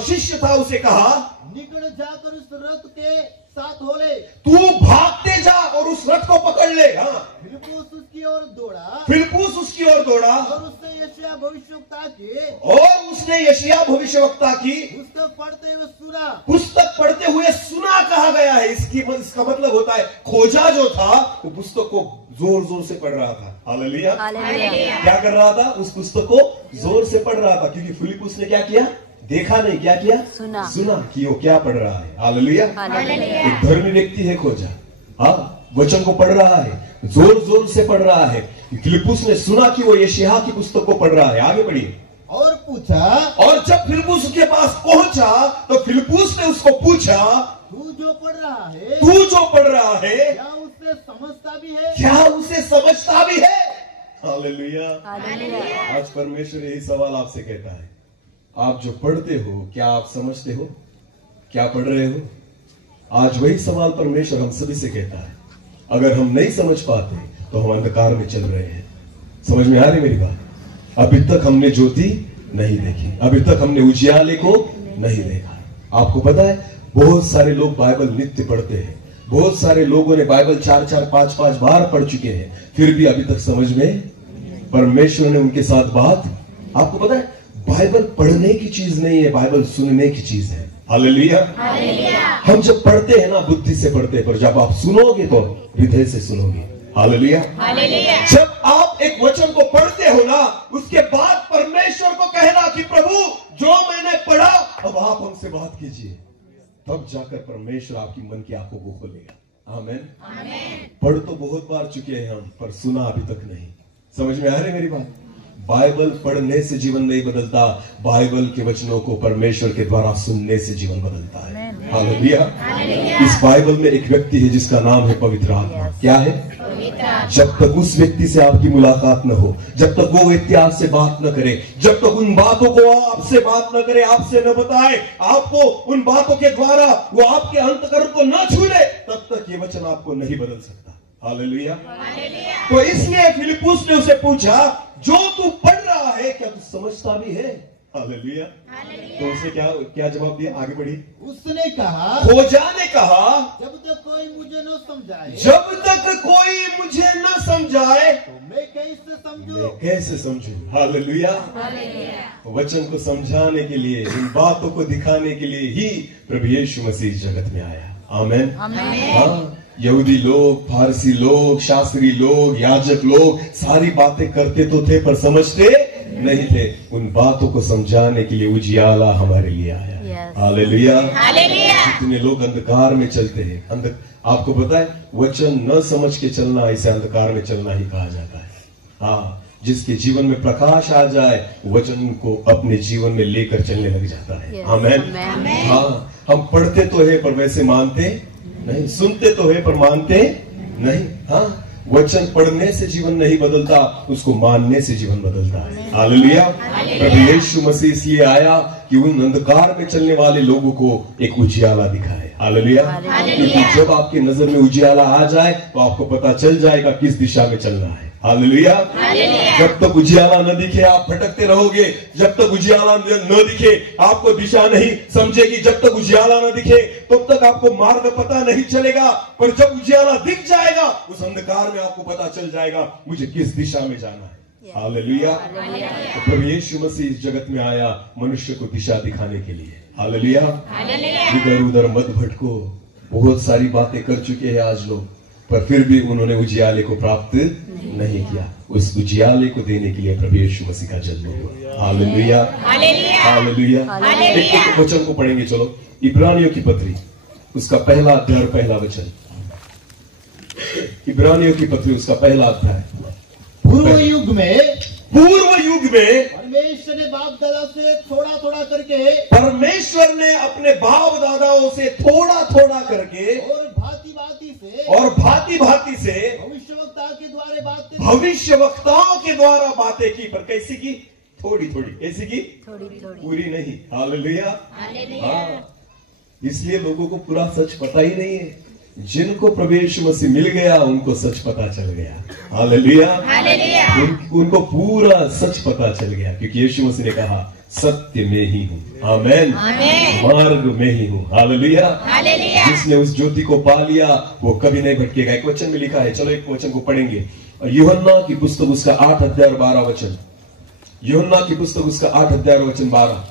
शिष्य था उसे कहा, निकल जाकर उस रथ के साथ हो ले, तू भागते जा और उस रथ को पकड़ ले। हाँ, फिलिपुस उसकी ओर दौड़ा, फिलिपुस उसकी ओर दौड़ा और उसने यशायाह भविष्यवक्ता की पुस्तक पढ़ते हुए सुना। पुस्तक पढ़ते हुए सुना कहा गया है। इसका मतलब होता है खोजा जो था वो पुस्तक को जोर जोर से पढ़ रहा था। हालेलुया। क्या कर रहा था? उस पुस्तक को जोर से पढ़ रहा था, क्योंकि फिलिपुस ने क्या किया? देखा नहीं, क्या किया? सुना कि वो क्या पढ़ रहा है। हालेलुया। एक धर्मी व्यक्ति है खोजा। हाँ, वचन को पढ़ रहा है, जोर जोर से पढ़ रहा है। फिलिपुस ने सुना कि वो यशायाह की पुस्तक को पढ़ रहा है। आगे बढ़िए। और पूछा, और जब फिलिपुस के पास पहुंचा तो फिलिपुस ने उसको पूछा, तू जो पढ़ रहा है, क्या उसे समझता भी है? क्या उसे समझता भी है? हालेलुया। आज परमेश्वर यही सवाल आपसे कहता है, आप जो पढ़ते हो क्या आप समझते हो? क्या पढ़ रहे हो? आज वही सवाल परमेश्वर हम सभी से कहता है। अगर हम नहीं समझ पाते तो हम अंधकार में चल रहे हैं। समझ में आ रही मेरी बात? अभी तक हमने ज्योति नहीं देखी, अभी तक हमने उजियाले को नहीं देखा। आपको पता है बहुत सारे लोग बाइबल नित्य पढ़ते हैं, बहुत सारे लोगों ने बाइबल 4-4, 5-5 बार पढ़ चुके हैं, फिर भी अभी तक समझ में परमेश्वर ने उनके साथ बात। आपको पता है बाइबल पढ़ने की चीज नहीं है, बाइबल सुनने की चीज है। हालेलुया। हम जब पढ़ते हैं ना बुद्धि से पढ़ते हैं, पर जब आप सुनोगे तो हृदय से सुनोगे। हालेलुया। जब आप एक वचन को पढ़ते हो ना, उसके बाद परमेश्वर को कहना कि प्रभु जो मैंने पढ़ा अब आप हमसे बात कीजिए, तब जाकर परमेश्वर आपकी मन की आंखों को खोलेगा। आमीन। पढ़ तो बहुत बार चुके हैं हम, पर सुना अभी तक नहीं। समझ में आ रही मेरी बात? बाइबल पढ़ने से जीवन नहीं बदलता, बाइबल के वचनों को परमेश्वर के द्वारा सुनने से जीवन बदलता है। हालेलुया। इस बाइबल में एक व्यक्ति है जिसका नाम है पवित्र आत्मा। क्या है? जब तक उस व्यक्ति से आपकी मुलाकात न हो, जब तक वो व्यक्ति आपसे बात न करे, जब तक उन बातों को आपसे बात न करे, आपसे न बताए, आपको उन बातों के द्वारा वो आपके अंतःकरण को न छू ले, तब तक ये वचन आपको नहीं बदल सकता। हालेलुया। तो इसलिए फिलिप्पुस ने उसे पूछा, जो तू पढ़ रहा है क्या तू समझता भी है? हालेलुया। तो उसने क्या जवाब दिया? आगे बढ़िए। उसने कहा, खोजा ने कहा, जब तक कोई मुझे न समझाए, जब तक कोई मुझे न समझाए तो मैं कैसे समझूं? मैं कैसे समझूं? हालेलुया। तो वचन को समझाने के लिए, इन बातों को दिखाने के लिए ही प्रभु यीशु मसीह जगत में आया। आमेन। हाँ, यहूदी लोग, फारसी लोग, शास्त्री लोग, याजक लोग सारी बातें करते तो थे पर समझते नहीं थे। उन बातों को समझाने के लिए उजियाला हमारे लिए आया। हालेलुया। कितने लोग अंधकार में चलते हैं। आपको पता है, वचन न समझ के चलना, इसे अंधकार में चलना ही कहा जाता है। हाँ, जिसके जीवन में प्रकाश आ जाए, वचन को अपने जीवन में लेकर चलने लग जाता है। आमेन। हाँ, हम पढ़ते तो है पर वैसे मानते नहीं, सुनते तो है पर मानते नहीं। हाँ, वचन पढ़ने से जीवन नहीं बदलता, उसको मानने से जीवन बदलता है। हालेलुया। प्रभु यीशु मसीह इसलिए आया कि उन अंधकार में चलने वाले लोगों को एक उजियाला दिखाए। हालेलुया। क्योंकि जब आपकी नजर में उजियाला आ जाए तो आपको पता चल जाएगा किस दिशा में चलना है। हालेलुया। जब तक उजियाला न दिखे आप भटकते रहोगे। जब तक उजियाला न दिखे आपको दिशा नहीं समझेगी। जब तक उजियाला न दिखे तब तक आपको मार्ग पता नहीं चलेगा। पर जब उजियाला दिख जाएगा, उस अंधकार में आपको पता चल जाएगा मुझे किस दिशा में जाना है। हालेलुया। तो प्रभु यीशु मसीह इस जगत में आया मनुष्य को दिशा दिखाने के लिए। हालेलुया। इधर उधर मत भटको। बहुत सारी बातें कर चुके हैं आज लोग, पर फिर भी उन्होंने उजियाले को प्राप्त नहीं किया। उस उजियाले को देने के लिए प्रभु यीशु मसीह का जन्म हुआ। हालेलुया। हालेलुया। एक वचन को पढ़ेंगे, चलो। इब्रानियों की पत्री, उसका पहला अध्याय, पहला वचन। इब्रानियों की पत्री, उसका पहला अध्याय। पूर्व युग में परमेश्वर ने बाप दादा से थोड़ा थोड़ा करके, परमेश्वर ने अपने बाप दादाओं से थोड़ा थोड़ा करके और भांति भांति से भविष्यवक्ताओं के द्वारा बातें की। पर कैसी की? थोड़ी थोड़ी। कैसी की? पूरी नहीं। हालेलुया। हाँ, इसलिए लोगों को पूरा सच पता ही नहीं है। जिनको प्रभु यीशु मसीह मिल गया उनको सच पता चल गया। हालेलुया। उनको पूरा सच पता चल गया, क्योंकि यीशु मसीह ने कहा सत्य में ही हूँ। आमेन। मार्ग में ही हूँ। हालेलुया। जिसने उस ज्योति को पा लिया वो कभी नहीं भटकेगा। एक वचन में लिखा है, चलो एक वचन को पढ़ेंगे। यूहन्ना की पुस्तक, उसका 8 अध्याय 12 वचन। यूहन्ना की पुस्तक, उसका 8 अध्याय वचन 12।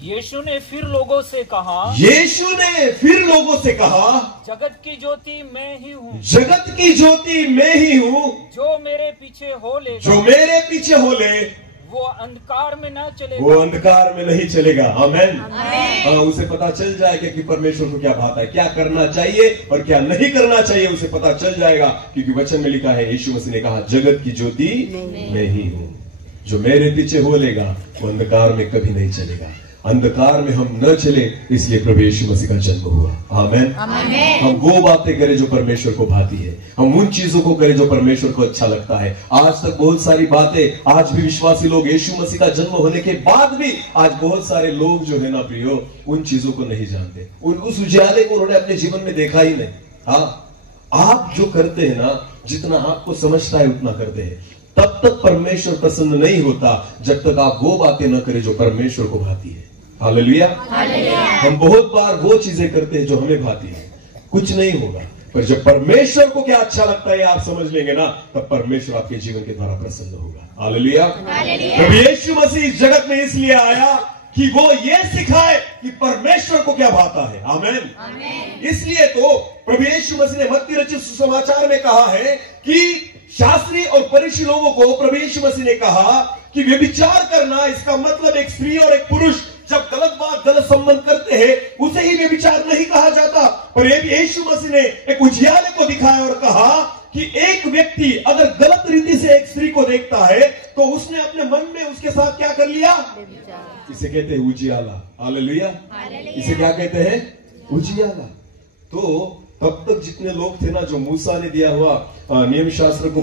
यीशु ने फिर लोगों से कहा, जगत की ज्योति मैं ही हूँ। जगत की ज्योति मैं ही हूँ। जो मेरे पीछे हो ले वो अंधकार में ना चलेगा। वो अंधकार में नहीं चलेगा। आमेन। उसे पता चल जाएगा कि परमेश्वर को क्या भाता है, क्या करना चाहिए और क्या नहीं करना चाहिए, उसे पता चल जाएगा। क्योंकि वचन में लिखा है, यीशु मसीह ने कहा जगत की ज्योति मैं ही हूँ। जो मेरे पीछे हो लेगा वो अंधकार में कभी नहीं चलेगा। अंधकार में हम न चले, इसलिए प्रभु यीशु मसीह का जन्म हुआ। आमेन। हम वो बातें करें जो परमेश्वर को भाती है। हम उन चीजों को करें जो परमेश्वर को अच्छा लगता है। आज तक बहुत सारी बातें, आज भी विश्वासी लोग यीशु मसीह का जन्म होने के बाद भी आज बहुत सारे लोग जो है ना प्रियो, उन चीजों को नहीं जानते। उस उजियाले को उन्होंने अपने जीवन में देखा ही नहीं। हाँ, आप जो करते हैं ना, जितना आपको समझता है उतना करते हैं। तब तक परमेश्वर प्रसन्न नहीं होता जब तक आप वो बातें न करें जो परमेश्वर को भाती है। हालेलुया। हम बहुत बार वो चीजें करते हैं जो हमें भाती है, कुछ नहीं होगा। पर जब परमेश्वर को क्या अच्छा लगता है आप समझ लेंगे ना, तब परमेश्वर आपके जीवन के द्वारा प्रसन्न होगा। हालेलुया। प्रभु यीशु मसीह इस जगत में इसलिए आया कि वो ये सिखाए कि परमेश्वर को क्या भाता है। आमेन। इसलिए तो प्रभु यीशु मसीह ने मत्ती रचित सुसमाचार में कहा है कि शास्त्री और फरीसी लोगों को प्रभु यीशु मसीह ने कहा कि व्यभिचार करना, इसका मतलब एक स्त्री और एक पुरुष जब गलत बात, गलत संबंध करते हैं, उसे ही व्यभिचार नहीं कहा जाता। पर यीशु मसीह ने एक उजियाले को दिखाया और कहा कि एक व्यक्ति अगर गलत रीति से एक स्त्री को देखता है तो उसने अपने मन में उसके साथ क्या कर लिया? इसे कहते हैं उजियाला। हालेलुया। इसे क्या कहते हैं? उजियाला। तो तब तक जितने लोग थे ना, जो मूसा ने दिया हुआ नियम शास्त्र को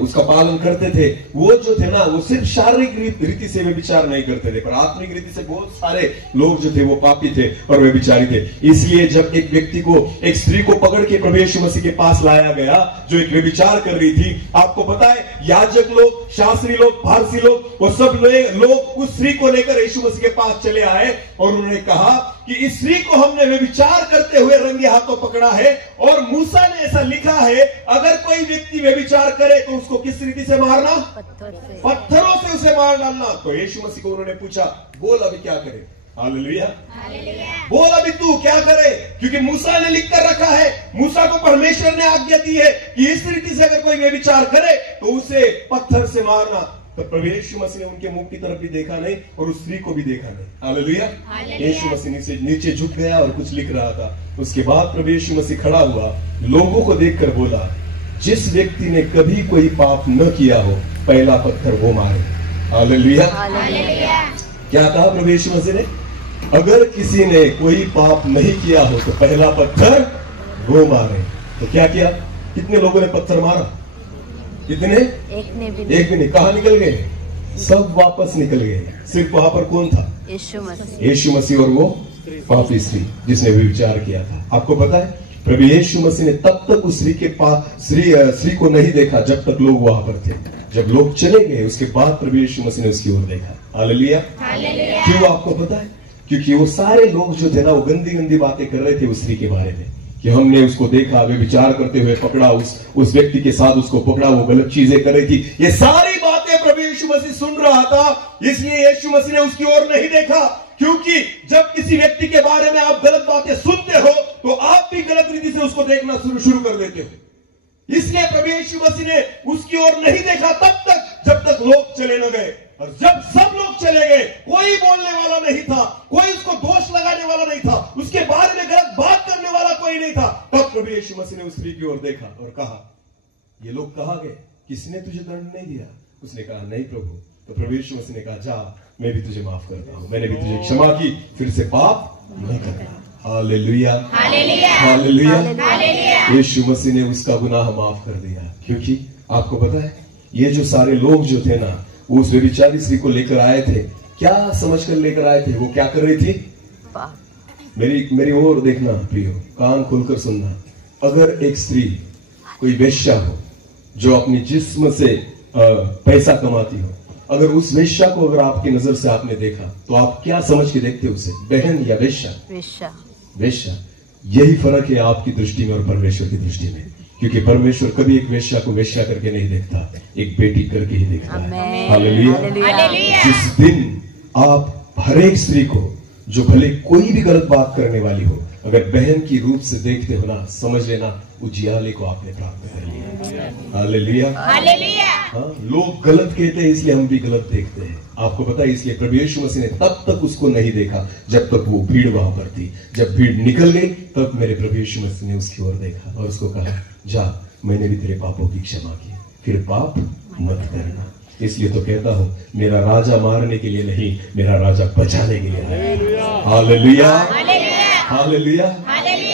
उसका पालन करते थे, वो जो थे ना, वो सिर्फ शारीरिक रीति से वे विचार नहीं करते थे, पर आत्मिक रीति से बहुत सारे लोग जो थे वो पापी थे और वे विचारी थे। इसलिए जब एक व्यक्ति को, एक स्त्री को पकड़ के प्रभु यीशु मसीह के पास लाया गया जो एक व्यभिचार कर रही थी, आपको पता है याजक लोग, शास्त्री लोग, फारसी लोग, वो सब लोग उस स्त्री को लेकर यीशु मसीह के पास चले आए और उन्होंने कहा कि इस स्त्री को हमने व्यभिचार करते हुए रंगे हाथों पकड़ा है और मूसा ने ऐसा लिखा है, अगर कोई व्यक्ति व्यभिचार करे तो उसको किस रीति से मारना? पत्थरों से उसे मार डालना। तो यीशु मसीह को उन्होंने पूछा, बोल अभी क्या करे? हालेलुया, बोल अभी तू क्या करे? क्योंकि मूसा ने लिख कर रखा है, मूसा को परमेश्वर ने आज्ञा दी है कि इस रीति से अगर कोई व्यभिचार करे तो उसे पत्थर से मारना। तो प्रभु यीशु मसीह ने उनके मुख की तरफ भी देखा नहीं और उस स्त्री को भी देखा नहीं। हालेलुया। यीशु मसीह नीचे झुक गया और कुछ लिख रहा था। उसके बाद प्रभु यीशु मसीह खड़ा हुआ, लोगों को देखकर बोला, जिस व्यक्ति ने कभी कोई पाप न किया हो पहला पत्थर वो मारे। हालेलुया। क्या कहा प्रभु यीशु मसीह ने? अगर किसी ने कोई पाप नहीं किया हो तो पहला पत्थर वो मारे। तो क्या किया? कितने लोगों ने पत्थर मारा? कितने? एक भी नहीं। कहां निकल गए? सब वापस निकल गए। सिर्फ वहां पर कौन था? यीशु मसीह और वो पापी स्त्री जिसने भी विचार किया था। आपको पता है प्रभु यीशु मसीह ने तब तक उस स्त्री के पास स्त्री को नहीं देखा जब तक लोग वहां पर थे। जब लोग चले गए उसके बाद प्रभु यीशु मसीह ने उसकी ओर देखा। हालेलुया। क्यों? आपको पता है? क्योंकि वो सारे लोग जो थे ना, वो गंदी गंदी बातें कर रहे थे उस स्त्री के बारे में कि हमने उसको देखा, वे विचार करते हुए पकड़ा, उस व्यक्ति के साथ उसको पकड़ा, वो गलत चीजें कर रही थी। ये सारी बातें प्रभु यीशु मसीह सुन रहा था, इसलिए यीशु मसीह ने उसकी ओर नहीं देखा। क्योंकि जब किसी व्यक्ति के बारे में आप गलत बातें सुनते हो तो आप भी गलत रीति से उसको देखना शुरू कर देते हो। इसलिए प्रभु यीशु मसीह ने उसकी ओर नहीं देखा तब तक जब तक लोग चले न गए। और जब सब लोग चले गए, कोई बोलने वाला नहीं था, कोई उसको दोष लगाने वाला नहीं था, उसके बारे में गलत बात करने वाला कोई नहीं था, तब प्रभु यीशु मसीह ने उस स्त्री की ओर देखा और कहा, ये लोग कहां गए? किसने तुझे दंड नहीं दिया? उसने कहा, नहीं प्रभु। तो प्रभु यीशु मसीह ने कहा, जा, मैं भी तुझे माफ करता हूं, मैंने भी तुझे क्षमा की, फिर से पाप नहीं करना। Hallelujah, hallelujah. यीशु मसीह ने उसका गुनाह माफ कर दिया। क्योंकि आपको पता है, ये जो सारे लोग जो थे ना, उस व्यभिचारी स्त्री को लेकर आए थे, क्या समझकर लेकर आए थे? वो क्या कर रही थी? मेरी ओर देखना प्रियो, कान खोलकर सुनना। अगर एक स्त्री कोई वेश्या हो जो अपनी जिस्म से पैसा कमाती हो, अगर उस वेश्या को अगर आपकी नजर से आपने देखा तो आप क्या समझ के देखते हो उसे? बहन या वेश्या? वेश्या। यही फर्क है आपकी दृष्टि में और परमेश्वर की दृष्टि में। क्योंकि परमेश्वर कभी एक वेश्या को वेश्या करके नहीं देखता, एक बेटी करके ही देखता है। हालेलुया। जिस दिन आप हर एक स्त्री को, जो भले कोई भी गलत बात करने वाली हो, अगर बहन की रूप से देखते हो ना, समझ लेना उजियाले को आपने प्राप्त कर लिया। हालेलुया। हाँ, लोग गलत कहते हैं इसलिए हम भी गलत देखते हैं। आपको पता है, इसलिए प्रभु यीशु मसीह ने तब तक उसको नहीं देखा जब तक वो भीड़ वहां पर थी। जब भीड़ निकल गई तब मेरे प्रभु यीशु मसीह ने उसकी ओर देखा और उसको कहा, जा, मैंने भी तेरे पापों की क्षमा की, फिर पाप मत करना। इसलिए तो कहता हूं, मेरा राजा मारने के लिए नहीं, मेरा राजा बचाने के लिए आया। Hallelujah, hallelujah.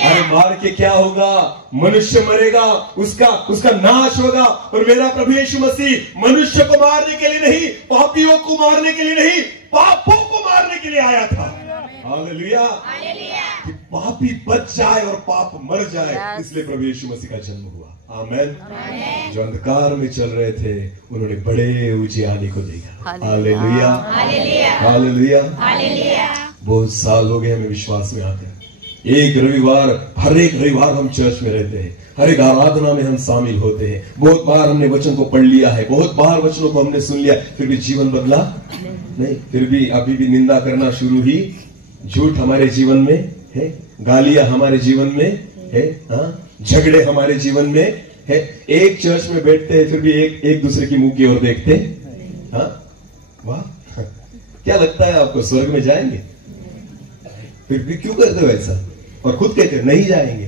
अरे मार के क्या होगा? मनुष्य मरेगा, उसका नाश होगा। और मेरा प्रभु यीशु मसीह मनुष्य को मारने के लिए नहीं, पापियों को मारने के लिए नहीं, पापों को मारने के लिए आया था। हालेलुया। कि पापी बच जाए और पाप मर जाए, इसलिए प्रभु यीशु मसीह का जन्म हुआ। आमेन। जो अंधकार में चल रहे थे उन्होंने बड़े उजियाले को देखा। Hallelujah, hallelujah. बहुत साल हो गए हमें विश्वास में आकर। एक रविवार, हर एक रविवार हम चर्च में रहते हैं, हर एक आराधना में हम शामिल होते हैं। बहुत बार हमने वचन को पढ़ लिया है, बहुत बार वचनों को हमने सुन लिया, फिर भी जीवन बदला नहीं। फिर भी अभी भी निंदा करना शुरू ही, झूठ हमारे जीवन में है, गालियां हमारे जीवन में है, झगड़े हमारे जीवन में है। एक चर्च में बैठते हैं फिर भी एक दूसरे की मुंह की ओर देखते हैं। वाह, क्या लगता है आपको स्वर्ग में जाएंगे? फिर भी क्यों करते हो ऐसा? और खुद कहते नहीं जाएंगे,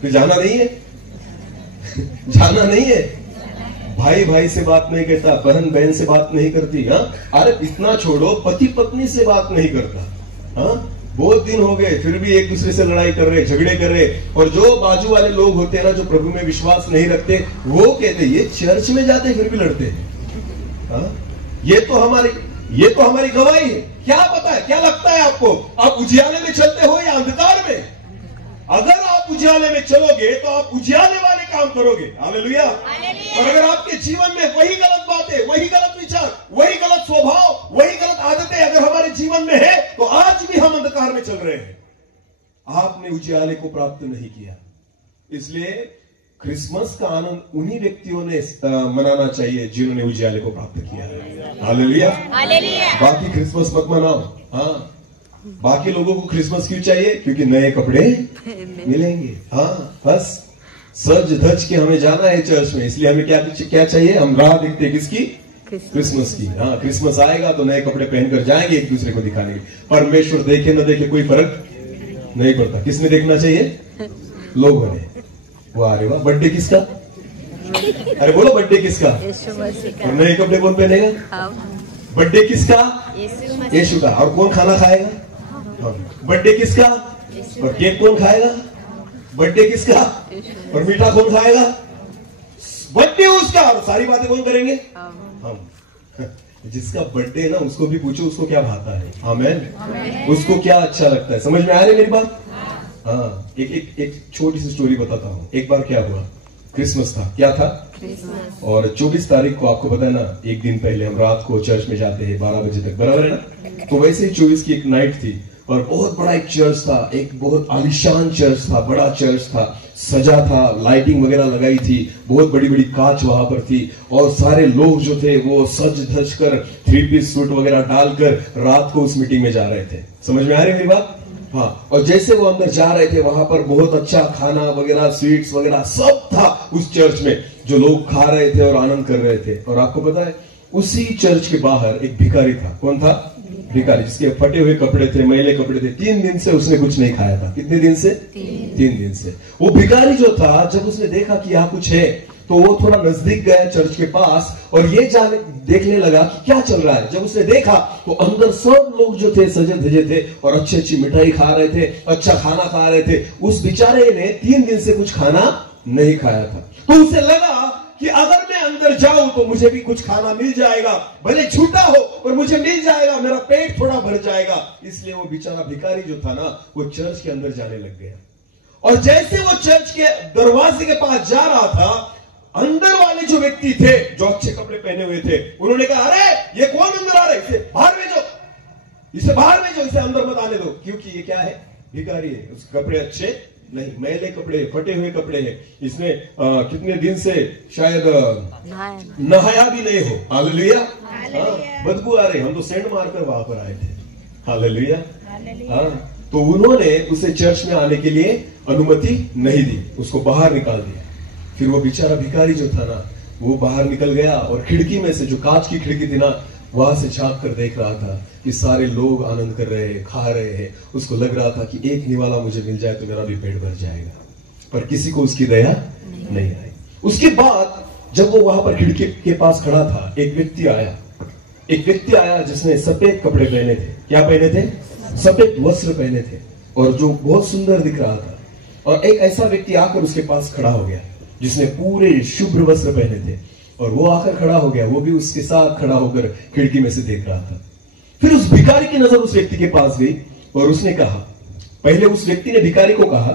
फिर जाना नहीं है। जाना नहीं है। भाई भाई से बात नहीं करता, बहन बहन से बात नहीं करती। अरे इतना छोड़ो, पति पत्नी से बात नहीं करता। बहुत दिन हो गए फिर भी एक दूसरे से लड़ाई कर रहे, झगड़े कर रहे। और जो बाजू वाले लोग होते हैं ना, जो प्रभु में विश्वास नहीं रखते, वो कहते ये चर्च में जाते फिर भी लड़ते हैं। ये तो हमारी गवाही है। क्या पता है, क्या लगता है आपको, आप उजियाले में चलते हो या अंधकार में? अगर आप उजियाले में चलोगे तो आप उजियाले वाले काम करोगे। हालेलुया। और अगर आपके जीवन में वही गलत बातें, वही गलत विचार, वही गलत स्वभाव, वही गलत आदतें अगर हमारे जीवन में है, तो आज भी हम अंधकार में चल रहे हैं। आपने उजियाले को प्राप्त नहीं किया। इसलिए क्रिसमस का आनंद उन्हीं व्यक्तियों ने मनाना चाहिए जिन्होंने उजियाले को प्राप्त किया है। हालेलुया। बाकी क्रिसमस मत मनाओ। हाँ, बाकी लोगों को क्रिसमस क्यों चाहिए? क्योंकि नए कपड़े मिलेंगे। हाँ, बस सज धज के हमें जाना है चर्च में, इसलिए हमें क्या चाहिए? हम राह देखते हैं किसकी? क्रिसमस की। हाँ, क्रिसमस आएगा तो नए कपड़े पहनकर जाएंगे एक दूसरे को दिखाने के। परमेश्वर देखे न देखे कोई फर्क नहीं पड़ता। किसने देखना चाहिए? लोगों ने। वाह रे वाह। बर्थडे किसका? अरे बोलो, बर्थडे किसका? और नए कपड़े कौन पहनेगा? बर्थडे किसका? यीशु का। और कौन खाना खाएगा? बर्थडे किसका? और केक कौन खाएगा? बर्थडे किसका? और मीठा कौन खाएगा? बर्थडे उसका। और सारी बातें कौन करेंगे? हम। जिसका बर्थडे है ना, उसको भी पूछो उसको क्या भाता है। आमेन। उसको क्या अच्छा लगता है। समझ में आ रही है मेरी बात? हाँ, एक छोटी सी स्टोरी बताता हूँ। एक बार क्या हुआ, क्रिसमस था। क्या था? और 24 तारीख को, आपको पता है ना, एक दिन पहले हम रात को चर्च में जाते हैं 12 बजे तक, बराबर है ना? तो वैसे ही 24 की एक नाइट थी और बहुत बड़ा एक चर्च था, एक बहुत आलीशान चर्च था, बड़ा चर्च था, सजा था, लाइटिंग वगैरह लगाई थी, बहुत बड़ी बड़ी कांच वहां पर थी। और सारे लोग जो थे वो सज धज कर 3 पीस सूट वगैरह डालकर रात को उस मीटिंग में जा रहे थे। समझ में आ रही है मेरी बात? हाँ। और जैसे वो अंदर जा रहे थे, वहां पर बहुत अच्छा खाना वगैरह, स्वीट्स वगैरह सब था उस चर्च में, जो लोग खा रहे थे और आनंद कर रहे थे। और आपको पता है, उसी चर्च के बाहर एक भिखारी था। कौन था? भिखारी, जिसके फटे हुए कपड़े थे, मैले कपड़े थे। 3 दिन से उसने कुछ नहीं खाया था। कितने दिन से? 3 दिन से। वो भिखारी जो था, जब उसने देखा कि यहाँ कुछ है, तो वो थोड़ा नजदीक गया चर्च के पास और ये जाने देखने लगा कि क्या चल रहा है। जब उसने देखा तो अंदर सब लोग जो थे सजे धजे थे और अच्छी अच्छी मिठाई खा रहे थे, अच्छा खाना खा रहे थे। उस बेचारे ने 3 दिन से कुछ खाना नहीं खाया था। तो उसे लगा कि अगर मैं अंदर जाऊं तो मुझे भी कुछ खाना मिल जाएगा, भले झूठा हो पर मुझे मिल जाएगा, मेरा पेट थोड़ा भर जाएगा। इसलिए वो बेचारा भिखारी जो था ना, वो चर्च के अंदर जाने लग गया। और जैसे वो चर्च के दरवाजे के पास जा रहा था, अंदर वाले जो व्यक्ति थे, जो अच्छे कपड़े पहने हुए थे, उन्होंने कहा, अरे ये कौन अंदर आ रहा है? इसे बाहर भेजो, इसे बाहर भेजो, इसे अंदर मत आने दो। क्योंकि ये क्या है? भिखारी है। उसके कपड़े अच्छे नहीं, मैले कपड़े, फटे हुए कपड़े हैं। इसने कितने दिन से शायद नहाया भी नहीं हो। हालेलुया। बदबू आ रही। हम तो सेंट मारकर वहां पर आए थे। हालेलुया। तो उन्होंने उसे चर्च में आने के लिए अनुमति नहीं दी, उसको बाहर निकाल दिया। फिर वो बेचारा भिखारी जो था ना, वो बाहर निकल गया और खिड़की में से, जो कांच की खिड़की थी ना, वहां से झांक कर देख रहा था कि सारे लोग आनंद कर रहे हैं, खा रहे हैं। उसको लग रहा था कि एक निवाला मुझे मिल जाए तो मेरा भी पेट भर जाएगा। पर किसी को उसकी दया नहीं आई। उसके बाद जब वो वहां पर खिड़की के पास खड़ा था, एक व्यक्ति आया जिसने सफेद कपड़े पहने थे। क्या पहने थे? सफेद वस्त्र पहने थे, और जो बहुत सुंदर दिख रहा था। और एक ऐसा व्यक्ति आकर उसके पास खड़ा हो गया जिसने पूरे शुभ्र वस्त्र पहने थे, और वो आकर खड़ा हो गया। वो भी उसके साथ खड़ा होकर खिड़की में से देख रहा था। फिर उस भिखारी की नजर उस व्यक्ति के पास गई और उसने कहा, पहले उस व्यक्ति ने भिखारी को कहा,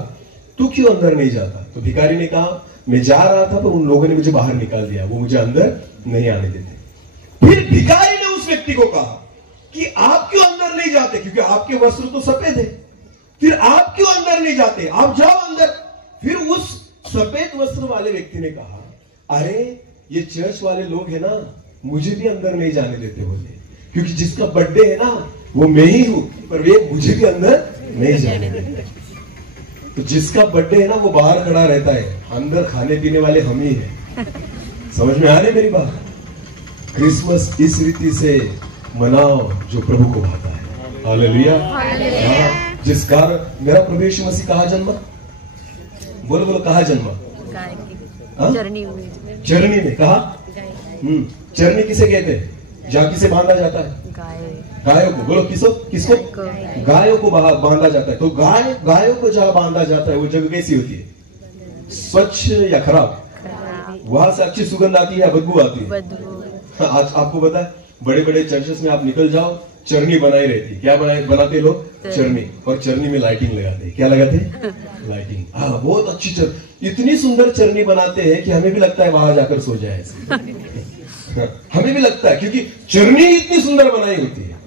तू क्यों अंदर नहीं जाता? तो भिखारी ने कहा, मैं जा रहा था पर उन लोगों ने मुझे बाहर निकाल दिया, वो मुझे अंदर नहीं आने देते। फिर भिखारी ने उस व्यक्ति को कहा कि आप क्यों अंदर नहीं जाते? क्योंकि आपके वस्त्र तो सफेद है। फिर आप क्यों अंदर नहीं जाते? आप जाओ अंदर। फिर उस सफेद वस्त्र वाले व्यक्ति ने कहा, अरे ये चर्च वाले लोग है ना, मुझे भी अंदर नहीं जाने देते बोले, क्योंकि जिसका बर्थडे है ना वो मैं ही हूं, पर वे मुझे भी अंदर नहीं जाने देते। तो जिसका बर्थडे है ना वो बाहर खड़ा रहता है, अंदर खाने पीने वाले हम ही हैं। समझ में आ रही मेरी बात? क्रिसमस इस रीति से मनाओ जो प्रभु को भाता है। हालेलुया। जिस कारण मेरा प्रभु यीशु मसीह कहाँ जन्मा? बोलो बोलो, कहाँ जन्मा? चरनी में। कहा? चरनी किसे कहते हैं? जहाँ किसे बांधा जाता है? गायों को, बोलो किसको? गायों को बांधा जाता है। तो गायों को जहां बांधा जाता है वो जगह कैसी होती है? स्वच्छ या खराब? वहां से अच्छी सुगंध आती है या बदबू आती है? आज आपको पता है बड़े बड़े चर्चेस में आप निकल जाओ, चरनी बनाई रहती। क्या बनाते लोग? चरनी। और चरनी में लाइटिंग लगाते हैं। क्या लगाते हैं? लाइटिंग। हाँ, बहुत अच्छी इतनी सुंदर चरनी बनाते हैं कि हमें भी लगता है वहां जाकर सो जाए। हमें भी लगता है क्योंकि चरनी इतनी सुंदर बनाई होती है।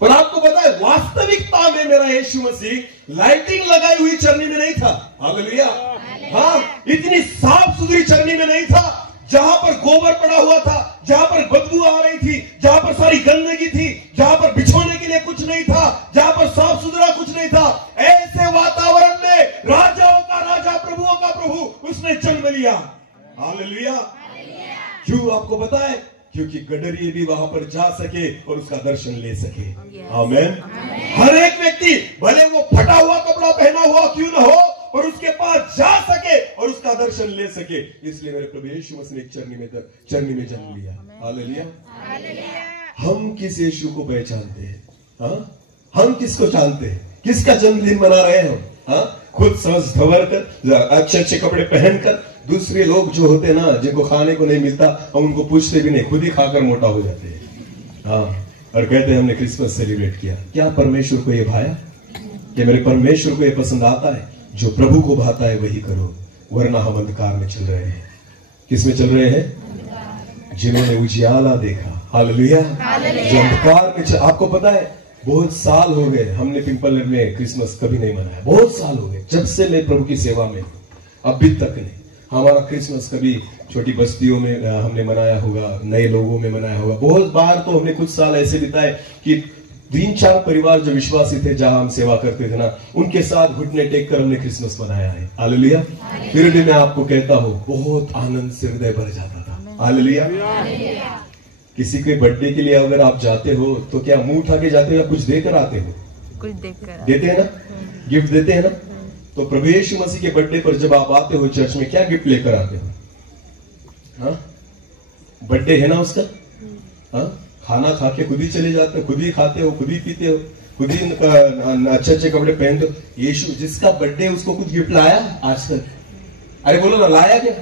पर आपको पता है वास्तविकता में मेरा यीशु मसीह लाइटिंग लगाई हुई चरनी में नहीं था। हालेलुया। हाँ, इतनी साफ सुथरी चरनी में नहीं था जहां पर गोबर पड़ा हुआ था, जहां पर बदबू आ रही थी, जहां पर सारी गंदगी थी, जहां पर बिछोने के लिए कुछ नहीं था, जहां पर साफ सुथरा कुछ नहीं था। ऐसे वातावरण में राजाओं का राजा, प्रभुओं का प्रभु उसने जन्म लिया। हालेलुया। क्यों आपको पता है? क्योंकि गडरिये भी वहां पर जा सके और उसका दर्शन ले सके। आमीन। हर एक व्यक्ति भले वो फटा हुआ कपड़ा पहना हुआ क्यों ना हो, और उसके पास जा सके और उसका दर्शन ले सके। इसलिए मेरे प्रभु यीशु मसीह ने एक चरनी में जन्म लिया। हालेलुया। हम किस यीशु को पहचानते हैं? हाँ, हम किसको जानते हैं? किसका जन्मदिन मना रहे हैं हम? हाँ, खुद सज धवर कर, अच्छे अच्छे कपड़े पहनकर। दूसरे लोग जो होते हैं ना, जिनको खाने को नहीं मिलता, हम उनको पूछते भी नहीं, खुद ही खाकर मोटा हो जाते हैं। हाँ, और कहते हैं हमने क्रिसमस सेलिब्रेट किया। क्या परमेश्वर को ये भाया? क्या मेरे परमेश्वर को ये पसंद आता है? जो प्रभु को भाता है वही करो, वरना हम अंधकार में चल रहे हैं। किस में चल रहे हैं? जिन्होंने उजियाला देखा। हालेलुया। जो अंधकार में आपको पता है बहुत साल हो गए हमने पिंपल में क्रिसमस कभी नहीं मनाया। बहुत साल हो गए जब से मैं प्रभु की सेवा में, अभी तक नहीं। हमारा क्रिसमस कभी छोटी बस्तियों में हमने मनाया होगा, नए लोगों में मनाया होगा। बहुत बार तो हमने कुछ साल ऐसे बिताए कि 3-4 परिवार जो विश्वासी थे जहां हम सेवा करते थे ना, उनके साथ घुटने टेक कर हमने क्रिसमस मनाया है। हालेलुया। फिर भी मैं आपको कहता हूं बहुत आनंद से हृदय भर जाता था। हालेलुया। किसी के बर्थडे के लिए अगर आप जाते हो तो क्या मुंह उठा के जाते हो या कुछ देकर आते हो? कुछ देते हैं ना, गिफ्ट देते हैं ना। तो प्रभु यीशु मसीह के बर्थडे पर जब आप आते हो चर्च में, क्या गिफ्ट लेकर आते हो? हाँ, बर्थडे है ना उसका। हाँ, खाना खा के खुद ही चले जाते हो, खुद ही खाते हो, खुद ही पीते हो, खुद ही अच्छे अच्छे कपड़े पहनते हो। यीशु जिसका बर्थडे उसको कुछ गिफ्ट लाया आज तक? अरे बोलो ना, लाया क्या?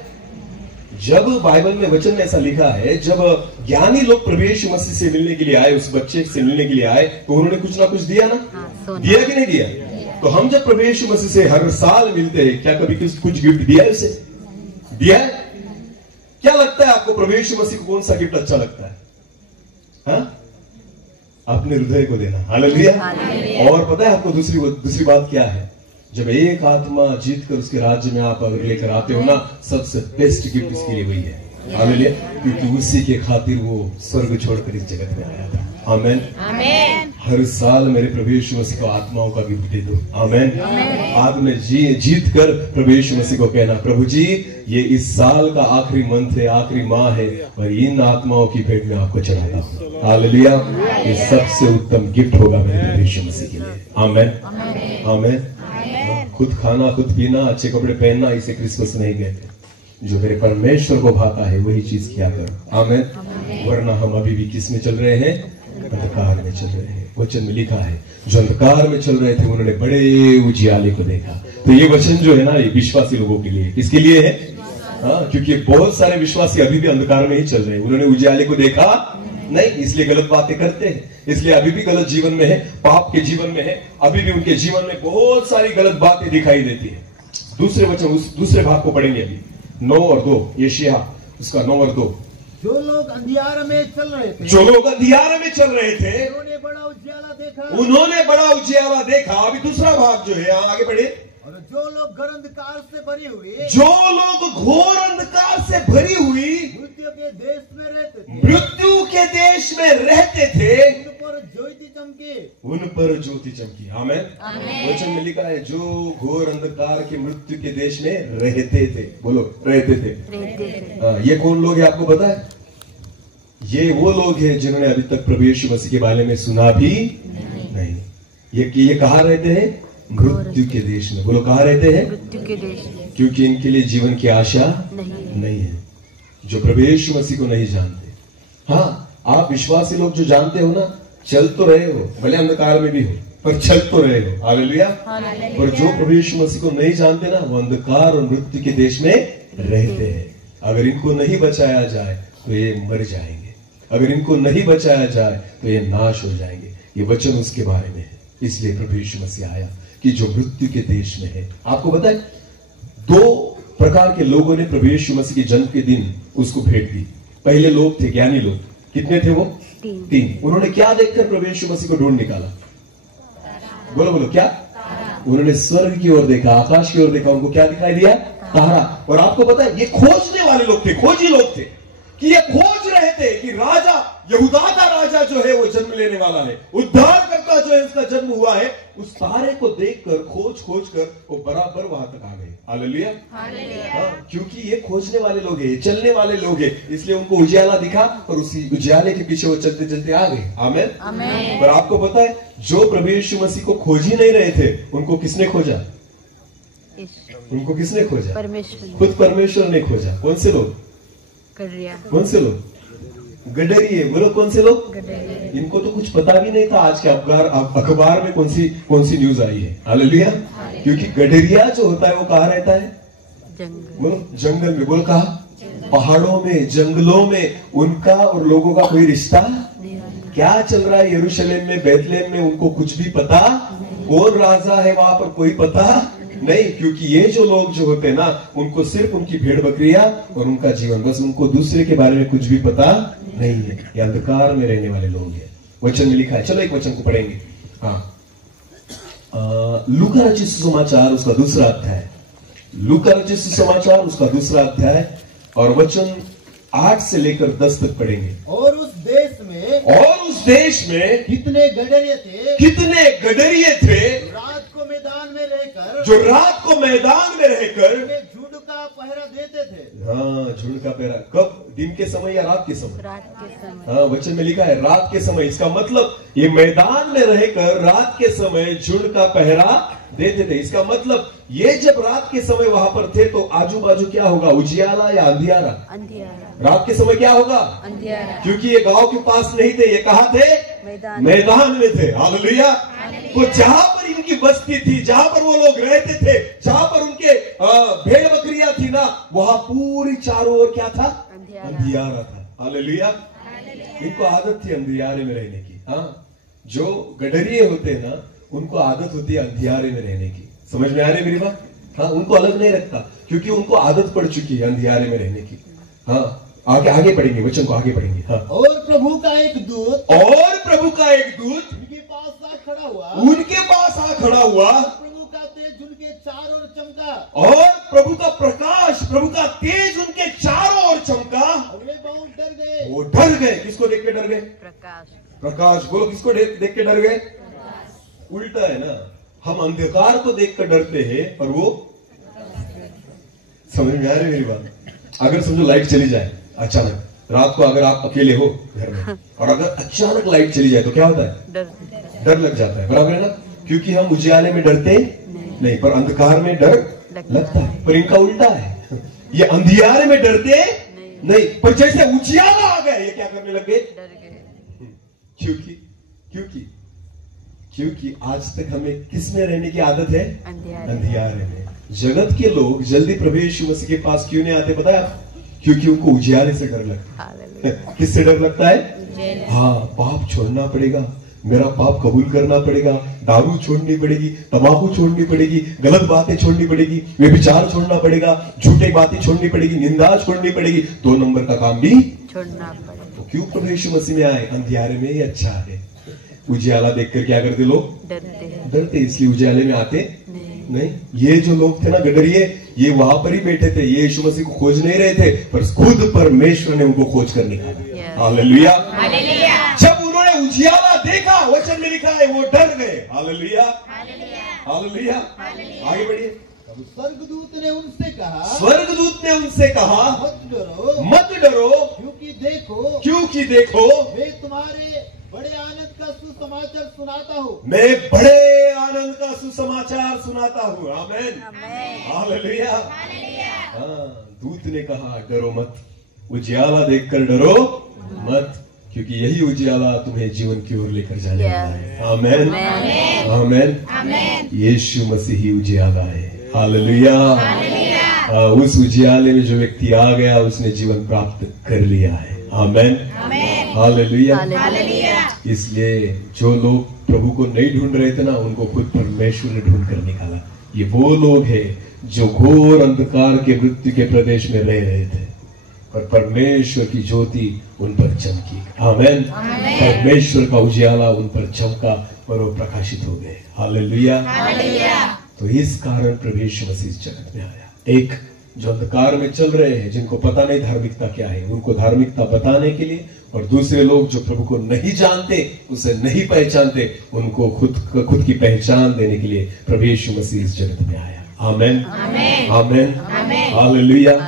जब बाइबल में वचन में ऐसा लिखा है, जब ज्ञानी लोग प्रभु यीशु मसीह से मिलने के लिए आए, उस बच्चे से मिलने के लिए आए, तो उन्होंने कुछ ना कुछ दिया ना। दिया कि नहीं दिया? तो हम जब प्रभु यीशु मसीह से हर साल मिलते हैं, क्या कभी कुछ गिफ्ट दिया है उसे? दिया है? क्या लगता है आपको प्रभु यीशु मसीह को कौन सा गिफ्ट अच्छा लगता है? हाँ? अपने हृदय को देना। हालेलुया। और पता है आपको दूसरी बात क्या है? जब एक आत्मा जीत कर उसके राज्य में आप अगर लेकर आते हो ना, सबसे बेस्ट गिफ्ट इसके लिए वही है। हालेलुया। क्योंकि उसी के खातिर वो स्वर्ग छोड़कर इस जगत में आया था। आमेन। हर साल मेरे प्रभु यीशु मसीह को आत्माओं का गिफ्ट दे दो। आमेन। आज में जीत कर प्रभु यीशु मसीह को कहना, प्रभु जी ये इस साल का आखिरी मंथ है, आखिरी माह है, और इन आत्माओं की भेंट में आपको चढ़ाता हूँ। हालेलुया। ये सबसे उत्तम गिफ्ट होगा मेरे प्रभु यीशु मसीह के लिए। आमेन। आमेन। खुद खाना, खुद पीना, अच्छे कपड़े पहनना, इसे क्रिसमस नहीं कहते। जो मेरे परमेश्वर को भाता है वही चीज किया करो। आमेन। वरना हम अभी भी किस में चल रहे हैं? अंधकार में चल रहे हैं। वचन में लिखा है जो अंधकार में चल रहे थे उन्होंने बड़े उजियाले को देखा। तो ये वचन जो है ना, ये विश्वासी लोगों के लिए, किसके लिए है? हाँ, क्योंकि बहुत सारे विश्वासी अभी भी अंधकार में ही चल रहे हैं। उन्होंने उजियाले को देखा नहीं, इसलिए गलत बातें करते हैं, इसलिए अभी भी गलत जीवन में है, पाप के जीवन में है। अभी भी उनके जीवन में बहुत सारी गलत बातें दिखाई देती है। दूसरे वचन, उस दूसरे भाग को पढ़ेंगे अभी, 9 और 2, यशायाह उसका 9 और 2। जो लोग अंधियार में चल रहे थे, उन्होंने बड़ा उजियाला देखा। अभी दूसरा भाग जो है, आगे बढ़े। और जो लोग घोर अंधकार से भरी हुई, मृत्यु के देश में रहते थे, उन पर ज्योति चमकी। आमेन। वचन में लिखा है जो घोर अंधकार के मृत्यु के देश में रहते थे। बोलो, रहते थे। ये कौन लोग हैं आपको पता है? ये वो लोग हैं जिन्होंने अभी तक प्रभु यीशु मसीह के बारे में सुना भी नहीं। ये कहाँ रहते हैं? मृत्यु के देश में। बोलो, कहाँ रहते हैं? मृत्यु के देश में। क्योंकि इनके लिए जीवन की आशा नहीं है। जो प्रभु यीशु मसीह को नहीं जानते। हाँ, आप विश्वासी लोग जो जानते हो ना, चल तो रहे हो, भले अंधकार में भी हो, पर चल तो रहे हो। हालेलुया। पर जो प्रभु यीशु मसीह को नहीं जानते ना, वो अंधकार और मृत्यु के देश में रहते हैं। अगर इनको नहीं बचाया जाए तो ये मर जाएंगे, अगर इनको नहीं बचाया जाए तो ये नाश हो जाएंगे। ये वचन उसके बारे में है। इसलिए प्रभु यीशु मसीह आया कि जो मृत्यु के देश में है। आपको पता है, 2 प्रकार के लोगों ने प्रभु यीशु मसीह के जन्म के दिन उसको भेंट दी। पहले लोग थे ज्ञानी लोग। कितने थे वो? 3। उन्होंने क्या देखकर प्रभु यीशु मसीह को ढूंढ निकाला? बोलो बोलो, क्या? उन्होंने स्वर्ग की ओर देखा, आकाश की ओर देखा, उनको क्या दिखाई दिया? तारा। और आपको पता है, ये खोजने वाले लोग थे, खोजी लोग थे, कि ये खोज रहे थे कि राजा, यहूदा का राजा जो है वो जन्म लेने वाला है, उद्धारकर्ता जो है उसका जन्म हुआ है। उस तारे को देखकर खोज कर वो बराबर वहां तक आ गए। हालेलुया। हाँ, क्योंकि ये खोजने वाले लोग हैं, चलने वाले लोग हैं, इसलिए उनको उजियाला दिखा और उसी उजियाले के पीछे वो चलते चलते आ गए। आमीन। पर आपको पता है, जो प्रभु यीशु मसीह को खोज ही नहीं रहे थे, उनको किसने खोजा? उनको किसने खोजा? परमेश्वर। खुद परमेश्वर ने खोजा। कौन से लोग? कौन से लोग? गडरिये। बोलो, कौन से लोग? इनको तो कुछ पता भी नहीं था आज के अखबार में कौन सी न्यूज आई है। हालेलुया। क्योंकि गडरिया जो होता है वो कहाँ रहता है? बोलो, जंगल में। बोलो, कहाँ? पहाड़ों में, जंगलों में। उनका और लोगों का कोई रिश्ता? क्या चल रहा है यरूशलेम में, बैतलहम में, उनको कुछ भी पता? कौन राजा है वहां पर, कोई पता नहीं। क्योंकि ये जो लोग जो होते हैं ना, उनको सिर्फ उनकी भेड़ बकरियां और उनका जीवन, बस उनको दूसरे के बारे में कुछ भी पता नहीं है। ये अंधकार में रहने वाले लोग हैं। वचन में लिखा है, चलो एक वचन को पढ़ेंगे। हाँ, लूका रचित सुसमाचार उसका 2रा अध्याय, लूका रचित सुसमाचार उसका 2रा अध्याय और वचन 8 से लेकर 10 तक पढ़ेंगे। और उस देश में कितने गडरिये थे, रात को मैदान में रहकर झुंड का पहरा देते थे। हाँ, झुंड का पहरा। कब? दिन के समय या रात के समय? रात के समय। हाँ, वचन में लिखा है रात के समय। इसका मतलब ये मैदान में रहकर रात के समय झुंड का पहरा देते थे। इसका मतलब ये जब रात के समय वहां पर थे तो आजू बाजू क्या होगा? उजियाला या अंधियारा? अंधियारा। रात के समय क्या होगा? अंधियारा। क्योंकि ये गांव के पास नहीं थे, ये कहाँ थे? मैदान में थे। हालेलुया। तो जहां पर इनकी बस्ती थी, जहां पर वो लोग रहते थे, जहां पर उनके भेड़ बकरियां थी ना, वहां पूरी चारों ओर क्या था? अंधियारा था। हालेलुया। इनको आदत थी अंधियारे में रहने की। हाँ, जो गडरिये होते हैं ना, उनको आदत होती है अंधियारे में रहने की। समझ में आ रही मेरी बात? हाँ, उनको अलग नहीं रखता, क्योंकि उनको आदत पड़ चुकी है अंधियारे में रहने की। हाँ, आगे पढ़ेंगे, वचन को आगे पढ़ेंगे। हाँ, और प्रभु का एक दूत उनके पास आ खड़ा हुआ, प्रभु का तेज उनके चारों ओर चमका, और प्रभु का प्रकाश, प्रभु का तेज उनके चारों ओर चमका। वे बहुत डर गए। वो डर गए। किसको देख के डर गए? प्रकाश। बोलो, किसको देख के डर गए? उल्टा है ना, हम अंधकार को देखकर डरते हैं और वो, समझ में आ रही मेरी बात? अगर समझो लाइट चली जाए अचानक रात को, अगर आप अकेले हो घर में और अगर अचानक लाइट चली जाए तो क्या होता है? डर लग जाता है। बराबर है ना? क्योंकि हम उजियाले में डरते नहीं, पर अंधकार में डर लगता है। पर इनका उल्टा है, ये अंधियारे में डरते नहीं, पर जैसे उजियाला आ गए ये क्या करने लगे? क्योंकि आज तक हमें किस में रहने की आदत है? अंधियारे में। जगत के लोग जल्दी प्रभु यीशु मसीह के पास क्यों नहीं आते, पता है आप? क्योंकि उनको उजियारे से डर लगता है। किससे डर लगता है? हाँ, पाप छोड़ना पड़ेगा, मेरा पाप कबूल करना पड़ेगा, दारू छोड़नी पड़ेगी, तंबाकू छोड़नी पड़ेगी, गलत बातें छोड़नी पड़ेगी, व्यभिचार छोड़ना पड़ेगा, झूठे बातें छोड़नी पड़ेगी, निंदा छोड़नी पड़ेगी, 2 नंबर का काम भी छोड़ना पड़ेगा। तो क्यों प्रभु यीशु मसीह में आए? अंधियारे में ही अच्छा है। उजियाला देखकर क्या करते लोग? डरते। इसलिए उजियाले में आते नहीं। ये जो लोग थे ना गडरिये, ये वहां पर ही बैठे थे, ये यीशु मसीह को खोज नहीं रहे थे, पर खुद परमेश्वर ने उनको खोज कर निकाला। हालेलुया। जब उन्होंने उजियाला देखा, वचन में लिखा है वो डर गए। हालेलुया। हालेलुया। आगे बढ़िए। स्वर्गदूत ने उनसे कहा, मत डरो, क्योंकि देखो मैं तुम्हारे बड़े आनंद का सुसमाचार सुनाता हूँ। आमीन। हालेलुया। हाँ, दूत ने कहा डरो मत, उजियाला देखकर डरो मत, क्योंकि यही उजियाला तुम्हें जीवन की ओर लेकर जाने वाला है। आमेन, आमेन। यीशु मसीह ही उजियाला है। हालेलुया। उस उजियाले में जो व्यक्ति आ गया उसने जीवन प्राप्त कर लिया है। आमेन, हालेलुया। इसलिए जो लोग प्रभु को नहीं ढूंढ रहे थे ना, उनको खुद परमेश्वर ने ढूंढ कर निकाला। ये वो लोग हैं जो घोर अंधकार के मृत्यु के प्रदेश में रह रहे थे, पर परमेश्वर की ज्योति उन पर चमकी। आमेन। परमेश्वर का उजियाला उन पर चमका और वो प्रकाशित हो गए। हालेलुया। तो इस कारण प्रभु यीशु मसीह इस जगत में आया। एक जो अंधकार में चल रहे हैं, जिनको पता नहीं धार्मिकता क्या है, उनको धार्मिकता बताने के लिए, और दूसरे लोग जो प्रभु को नहीं जानते, उसे नहीं पहचानते, उनको खुद की पहचान देने के लिए प्रभु यीशु मसीह इस जगत में आया। आमेन, आमेन, हालेलुया।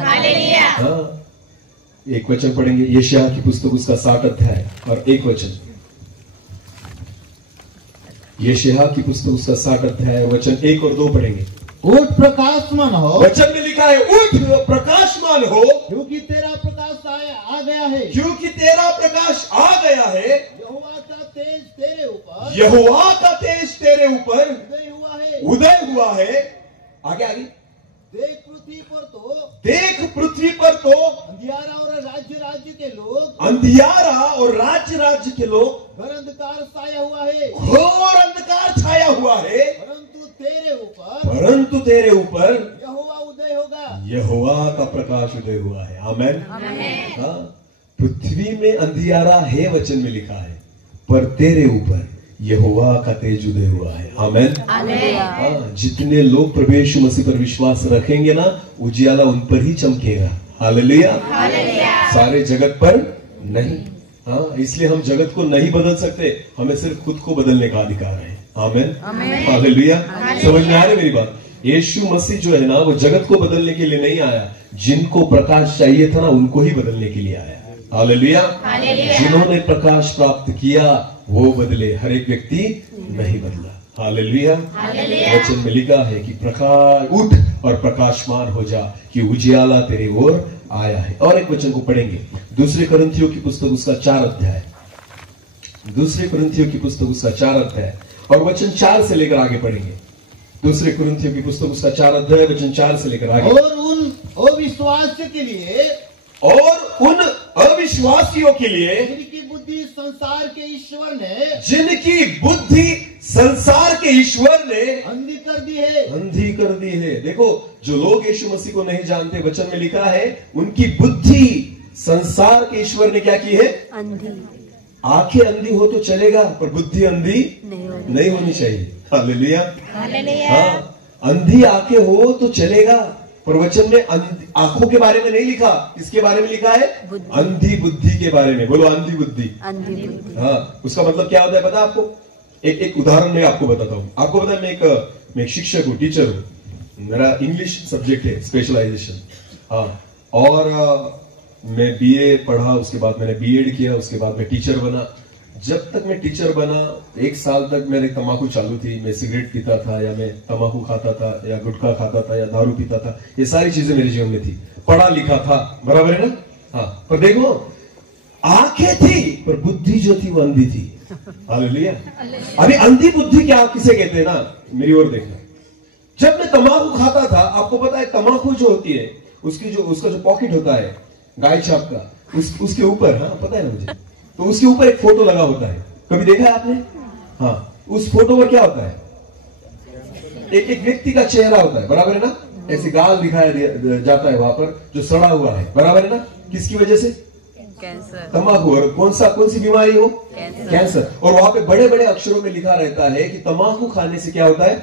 हाँ, एक वचन पढ़ेंगे, यशायाह की पुस्तक उसका 60 अध्याय और एक वचन। यशायाह की पुस्तक उसका 60 अध्याय वचन 1 और 2 पढ़ेंगे। उठ प्रकाशमान हो, वचन में लिखा है उठ प्रकाशमान हो, क्योंकि तेरा प्रकाश आ गया है। क्योंकि तेरा प्रकाश आ गया है। यहोवा का तेज तेरे ऊपर, यहोवा का तेज तेरे ऊपर उदय हुआ है, उदय हुआ है। आगे देख पृथ्वी पर तो, देख पृथ्वी पर तो अंधियारा और राज्य के लोग, अंधियारा और राज्य के लोग, घोर अंधकार छाया हुआ है, घोर अंधकार छाया हुआ है, परंतु तेरे ऊपर यहोवा उदय होगा, यहोवा का प्रकाश उदय हुआ है। आमेन। हाँ, पृथ्वी में अंधियारा है, वचन में लिखा है, पर तेरे ऊपर यहोवा का तेज उदय हुआ है। आमेन। हाँ, जितने लोग प्रभु यीशु मसीह पर विश्वास रखेंगे ना, उजियाला उन पर ही चमकेगा। हालेलुया। सारे जगत पर नहीं। हाँ, इसलिए हम जगत को नहीं बदल सकते, हमें सिर्फ खुद को बदलने का अधिकार है। आमेन, हालेलुया। समझ में आ रही मेरी बात? यीशु मसीह जो है ना, वो जगत को बदलने के लिए नहीं आया, जिनको प्रकाश चाहिए था ना, उनको ही बदलने के लिए आया। हालेलुया। जिन्होंने प्रकाश प्राप्त किया वो बदले, हर एक व्यक्ति नहीं बदला। हालेलुया। वचन में लिखा है कि प्रकाश उठ और प्रकाशमान हो जा, कि उजियाला तेरी ओर आया है। और एक वचन को पढ़ेंगे, दूसरे कुरिन्थियों की पुस्तक उसका 4 अध्याय, दूसरे कुरिन्थियों की पुस्तक उसका 4 अध्याय और वचन 4 से लेकर आगे पढ़ेंगे। दूसरे कुरिन्थियों की पुस्तक उसका 4 अध्याय वचन 4 से लेकर आगे। और उन अविश्वासियों के लिए, और उन अविश्वासियों के लिए, जिनकी बुद्धि संसार के ईश्वर ने, जिनकी बुद्धि संसार के ईश्वर ने अंधी कर दी है, अंधी कर दी है। देखो, जो लोग यीशु मसीह को नहीं जानते, वचन में लिखा है उनकी बुद्धि संसार के ईश्वर ने क्या की है? अंधी। आंखें अंधी हो तो चलेगा, पर बुद्धि अंधी नहीं होनी चाहिए। हालेलुया। हाँ, अंधी आंखें हो तो चलेगा, पर वचन में आंखों के बारे में नहीं लिखा, इसके बारे में लिखा है अंधी बुद्धि के बारे में। बोलो, अंधी बुद्धि। हाँ, उसका मतलब क्या होता है पता है आपको? एक उदाहरण मैं आपको बताता हूँ। आपको पता है, मैं एक शिक्षक हूँ, टीचर हूँ, मेरा इंग्लिश सब्जेक्ट है, स्पेशलाइजेशन। हाँ, और मैं बीए पढ़ा, उसके बाद मैंने बीएड किया, उसके बाद मैं टीचर बना। जब तक मैं टीचर बना, 1 साल तक मेरी तंबाकू चालू थी। मैं सिगरेट पीता था, या मैं तंबाकू खाता था, या गुटखा खाता था, या दारू पीता था। ये सारी चीजें मेरे जीवन में थी। पढ़ा लिखा था, बराबर है ना? हाँ, पर देखो, आंखें थी पर बुद्धि जो थी वो अंधी थी। हालेलुया। अभी अंधी बुद्धि क्या किसे कहते हैं ना, मेरी ओर देखना। जब मैं तंबाकू खाता था, आपको पता है तंबाकू जो होती है, उसका जो पॉकेट होता है गाय छाप का, उसके ऊपर, हाँ पता है ना मुझे, तो उसके ऊपर एक फोटो लगा होता है। कभी देखा है आपने? हाँ, उस फोटो पर क्या होता है? एक व्यक्ति का चेहरा होता है, बराबर है ना? ऐसे गाल दिखाया जाता है वहां पर, जो सड़ा हुआ है, बराबर है ना? किसकी वजह से? कैंसर। तंबाकू। और कौन सी बीमारी हो? कैंसर। और वहां पे बड़े बड़े अक्षरों में लिखा रहता है कि तंबाकू खाने से क्या होता है?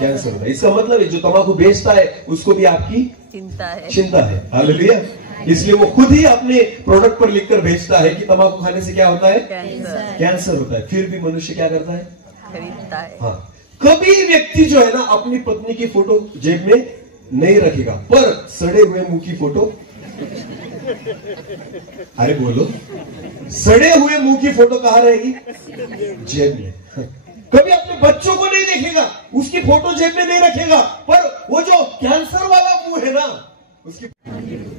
कैंसर होता है। इसका मतलब है जो तंबाकू बेचता है उसको भी आपकी चिंता है। हालेलुया। इसलिए वो खुद ही अपने प्रोडक्ट पर लिखकर बेचता है कि तंबाकू खाने से क्या होता है? कैंसर होता है। फिर भी मनुष्य क्या करता है? खरीदता है। हाँ, कभी व्यक्ति जो है ना अपनी पत्नी की फोटो जेब में नहीं रखेगा, पर सड़े हुए मुंह की फोटो, अरे बोलो, सड़े हुए मुंह की फोटो कहां रहेगी? जेब में। कभी अपने बच्चों को नहीं देखेगा, उसकी फोटो जेब में नहीं रखेगा, पर वो जो कैंसर वाला मुंह है ना उसकी।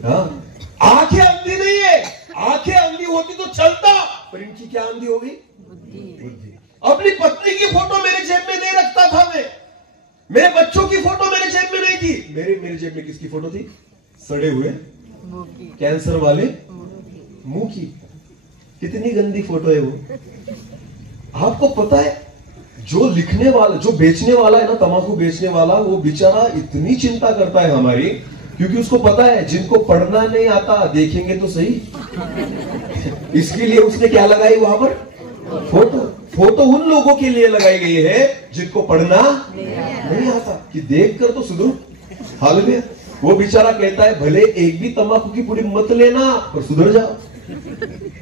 हाँ, आंखें अंधी नहीं है, आंखें अंधी होती तो चलता, पर इनकी क्या अंधी हो गई? बुद्धि। बुद्धि। अपनी पत्नी की फोटो मेरे जेब में नहीं रखता था मैं, मेरे बच्चों की फोटो मेरे जेब में नहीं थी। मेरे जेब में किसकी फोटो थी? सड़े हुए कैंसर वाले मुंह की। कितनी गंदी फोटो है वो। आपको पता है जो लिखने वाला, जो बेचने वाला है ना, तंबाकू बेचने वाला, वो बेचारा इतनी चिंता करता है हमारी, क्योंकि उसको पता है जिनको पढ़ना नहीं आता देखेंगे तो सही। इसके लिए उसने क्या लगाई वहां पर? फोटो उन लोगों के लिए लगाई गई है जिनको पढ़ना नहीं आता, कि देखकर तो सुधरो। हालेलुया। वो बेचारा कहता है भले एक भी तंबाकू की पुड़ी मत लेना पर सुधर जाओ।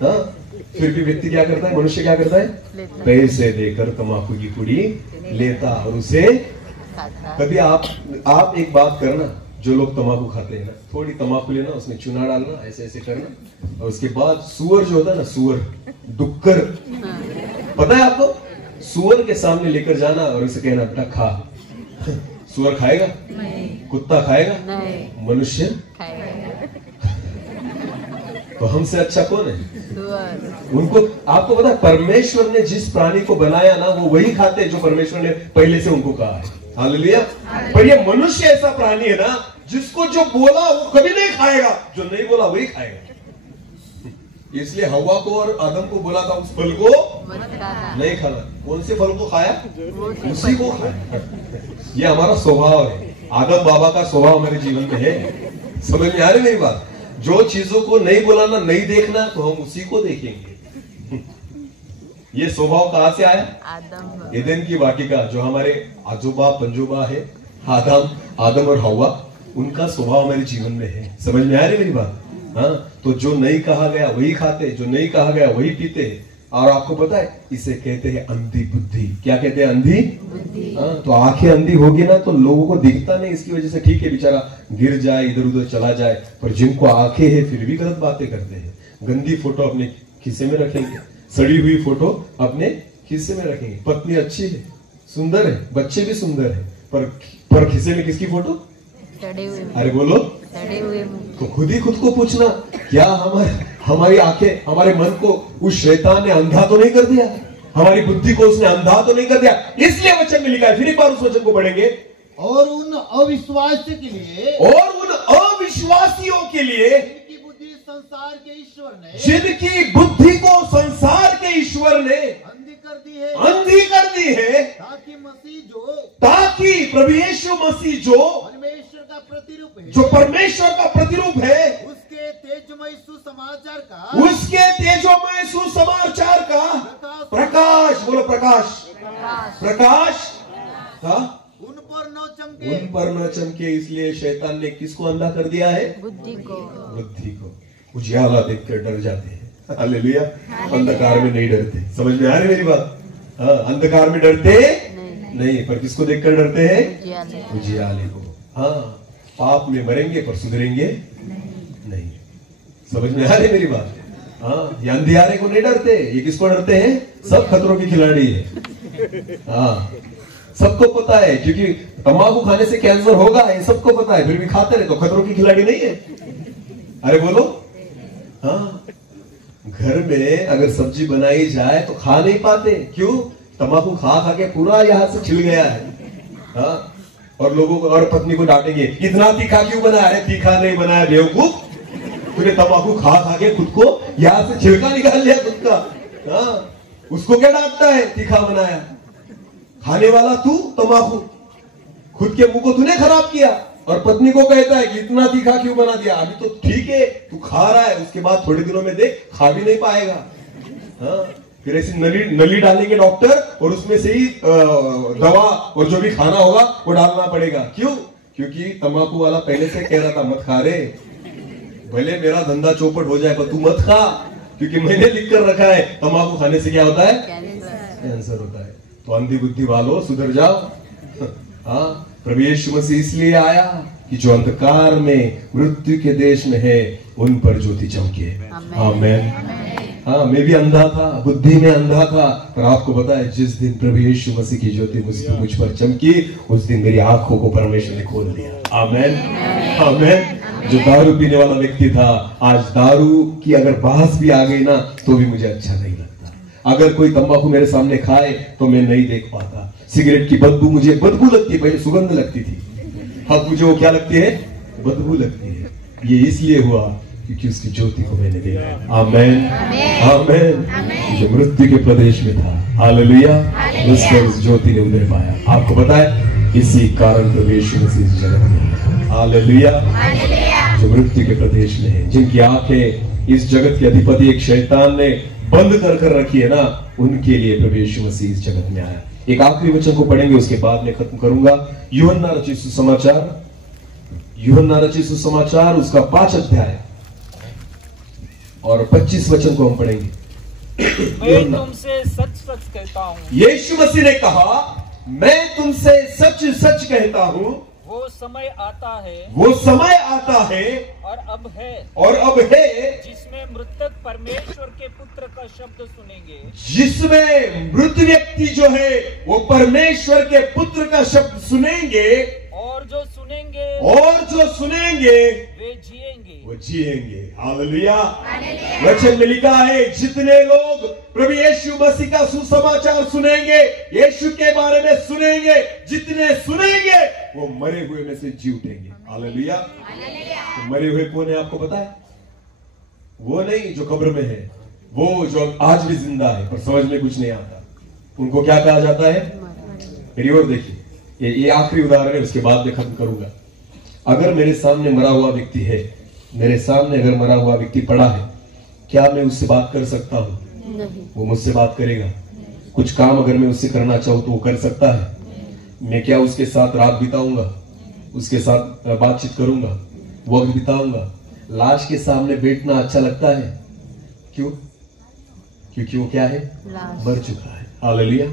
हाँ? फिर भी व्यक्ति क्या करता है, मनुष्य क्या करता है? पैसे देकर तंबाकू की पुड़ी लेता और उसे कभी आप एक बात करना, जो लोग तंबाकू खाते हैं ना, थोड़ी तंबाकू लेना, उसमें चूना डालना, ऐसे ऐसे करना, और उसके बाद सुअर जो होता है ना, सुअर डुक्कर, पता है आपको, सुअर के सामने लेकर जाना और उसे कहना बेटा खा। सुअर खाएगा? नहीं। कुत्ता खाएगा? नहीं। मनुष्य खाएगा। तो हमसे अच्छा कौन है? उनको आपको पता है परमेश्वर ने जिस प्राणी को बनाया ना, वो वही खाते हैं जो परमेश्वर ने पहले से उनको कहा है। हालेलुया। पर ये मनुष्य ऐसा प्राणी है ना, जिसको जो बोला वो कभी नहीं खाएगा, जो नहीं बोला वही खाएगा। इसलिए हवा को और आदम को बोला था उस फल को नहीं खाना। कौन से फल को खाया? उसी को खाया। ये हमारा स्वभाव है, आदम बाबा का स्वभाव हमारे जीवन में है। समझ में आ रही मेरी बात? जो चीजों को नहीं बुलाना, नहीं देखना, तो हम उसी को देखेंगे। ये स्वभाव कहां से आया? आदम। एदेन की वाटिका, जो हमारे आजोबा पंजोबा है, आदम और हवा, उनका स्वभाव हमारे जीवन में है। समझ में आ रही मेरी बात? हाँ, तो जो नहीं कहा गया वही खाते, जो नहीं कहा गया वही पीते। और आपको पता है इसे कहते हैं अंधी बुद्धि। क्या कहते हैं? अंधी बुद्धि। हाँ, तो आंखें अंधी होगी ना तो लोगों को दिखता नहीं, इसकी वजह से ठीक है बेचारा गिर जाए, इधर उधर चला जाए। पर जिनको आंखें हैं फिर भी गलत बातें करते हैं। गंदी फोटो अपने खिस्से में रखेंगे, सड़ी हुई फोटो अपने खिस्से में रखेंगे। पत्नी अच्छी है, सुंदर है, बच्चे भी सुंदर है, पर खिस्से में किसकी फोटो? अरे बोलो, तो खुद ही खुद को पूछना, क्या हमारी आंखें, हमारे मन को उस शैतान ने अंधा तो नहीं कर दिया? हमारी बुद्धि को उसने अंधा तो नहीं कर दिया? इसलिए वचन में लिखा है, फिर एक बार उस वचन को पढ़ेंगे। और उन अविश्वासियों के लिए, और उन अविश्वासियों के लिए जिनकी बुद्धि संसार के ईश्वर ने, जिनकी बुद्धि को संसार के ईश्वर ने अंधी कर दी है, ताकि प्रभु यीशु मसीह जो परमेश्वर का प्रतिरूप है, जो परमेश्वर का प्रतिरूप है, उसके तेजोमय सुसमाचार का प्रकाश, बोलो प्रकाश, प्रकाश उन पर न चमके। इसलिए शैतान ने किसको अंधा कर दिया है? बुद्धि को। उजियाला देखकर डर जाते हैं। हालेलुया। अंधकार में नहीं डरते। समझ में आ रही मेरी बात? हाँ, अंधकार में डरते नहीं, पर किसको देखकर डरते हैं? उजियाले को। हाँ, पाप में मरेंगे पर सुधरेंगे नहीं। समझ में आ रही मेरी बात? हाँ, ये अंधियारे को नहीं डरते। ये किसको डरते हैं? सब खतरों की खिलाड़ी है। हाँ, सबको पता है, क्योंकि तंबाकू खाने से कैंसर होगा, ये सबको पता है, फिर भी खाते रहे, तो खतरों की खिलाड़ी नहीं है। अरे बोलो। हाँ, घर में अगर सब्जी बनाई जाए तो खा नहीं पाते। क्यों? तंबाकू खा खा के पूरा यहाँ से छिल गया है। हाँ, और लोगों को और पत्नी को डांटेंगे, इतना तीखा क्यों बनाया है? तीखा नहीं बनाया बेवकूफ, तूने तंबाकू खा खा के खुद को यहाँ से छिलका निकाल लिया खुद का। हाँ, उसको क्या डांटता है? तीखा बनाया। खाने वाला तू तंबाकू, खुद के मुंह को तूने खराब किया, और पत्नी को कहता है कि इतना तीखा क्यों बना दिया? अभी तो ठीक है तू खा रहा है, उसके बाद थोड़े दिनों में देख खा भी नहीं पाएगा। हाँ, फिर ऐसी नली डालेंगे डॉक्टर, और उसमें से ही दवा और जो भी खाना होगा वो डालना पड़ेगा। क्यों? क्योंकि तंबाकू वाला पहले से कह रहा था मत खा रे, भले मेरा धंधा चौपट हो जाए पर तू मत खा, क्योंकि मैंने लिख कर रखा है तंबाकू खाने से क्या होता है? कैंसर होता है। तो अंधी बुद्धि वालों सुधर जाओ। हाँ, प्रभु यीशु मसीह इसलिए आया कि जो अंधकार में मृत्यु के देश में है उन पर ज्योति चमके। आमीन। हाँ, मैं भी अंधा था, बुद्धि में अंधा था, पर आपको पता है जिस दिन प्रभु यीशु मसीह की ज्योति मुझ पर चमकी, उस दिन मेरी आंखों को परमेश्वर ने खोल दिया। आमीन, आमीन। जो दारू पीने वाला व्यक्ति था, आज दारू की अगर बहस भी आ गई ना तो भी मुझे अच्छा नहीं लगता। अगर कोई तंबाकू मेरे सामने खाए तो मैं नहीं देख पाता। सिगरेट की बदबू मुझे बदबू लगती है, पहले सुगंध लगती थी, अब मुझे वो क्या लगती है? बदबू लगती है। ये इसलिए हुआ क्योंकि उसकी ज्योति को मैंने देखा। आमेन, आमेन। जो मृत्यु के प्रदेश में था, हालेलुया, उस पर उस ज्योति ने उदय पाया। आपको पता है इसी कारण प्रभु यीशु मसीह इस जगत में है। हालेलुया। जो मृत्यु के प्रदेश में है, जिनकी आंखें इस जगत के अधिपति एक शैतान ने बंद कर रखी है ना, उनके लिए प्रभु यीशु मसीह इस जगत में आया। एक आखिरी वचन को पढ़ेंगे, उसके बाद मैं खत्म करूंगा। यूहन्ना रचित सुसमाचार, यूहन्ना रचित सुसमाचार उसका 5 अध्याय और 25 वचन को हम पढ़ेंगे। मैं तुमसे सच सच कहता हूँ, यीशु मसीह ने कहा, मैं तुमसे सच सच कहता हूँ, वो समय आता है, वो समय आता है और अब है जिसमें मृतक परमेश्वर के पुत्र का शब्द सुनेंगे, जिसमें मृत व्यक्ति जो है वो परमेश्वर के पुत्र का शब्द सुनेंगे, और जो सुनेंगे वे जिएंगे। हालेलुया। वचन में लिखा है, जितने लोग प्रभु यीशु मसीह का सुसमाचार सुनेंगे, यीशु के बारे में सुनेंगे, जितने सुनेंगे वो मरे हुए में से जी उठेंगे। हालेलुया। तो मरे हुए कौन है आपको पता है? वो नहीं जो कब्र में है, वो जो आज भी जिंदा है पर समझ में कुछ नहीं आता। उनको क्या कहा जाता है? मेरी ओर देखिए, ये आखिरी उदाहरण है, उसके बाद मैं खत्म करूंगा। अगर मेरे सामने मरा हुआ व्यक्ति है, मेरे सामने अगर मरा हुआ व्यक्ति पड़ा है, क्या मैं उससे बात कर सकता हूँ? नहीं। वो मुझसे बात करेगा। कुछ काम अगर मैं उससे करना चाहूँ तो वो कर सकता है। मैं क्या उसके साथ रात बिताऊंगा, उसके साथ बातचीत करूंगा, वक्त बिताऊंगा? लाश के सामने बैठना अच्छा लगता है। क्यों? क्योंकि वो क्या है? मर चुका है। हालेलुया।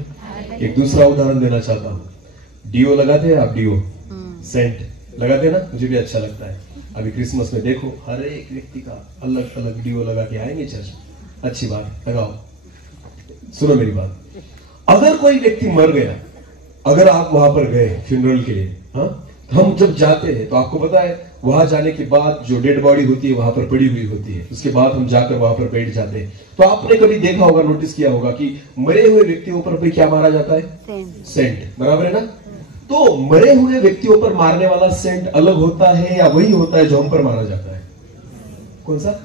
एक दूसरा उदाहरण देना चाहता हूँ। डीओ लगाते हैं आप? डीओ सेंट लगाते हैं ना, मुझे भी अच्छा लगता है। अभी क्रिसमस में देखो, हर एक व्यक्ति का अलग अलग डीओ लगा के आएंगे चर्च। अच्छी बात, लगाओ। सुनो मेरी बात, अगर कोई व्यक्ति मर गया, अगर आप वहां पर गए फ्यूनरल के लिए, हाँ, हम जब जाते हैं तो आपको पता है वहां जाने के बाद जो डेड बॉडी होती है वहां पर पड़ी हुई होती है, उसके बाद हम जाकर वहां पर बैठ जाते हैं। तो आपने कभी देखा होगा, नोटिस किया होगा कि मरे हुए व्यक्तियों पर भी क्या मारा जाता है? सेंट। बराबर है ना? तो मरे हुए व्यक्तियों पर मारने वाला सेंट अलग होता है या वही होता है जो हम पर मारा जाता है? कौन सा?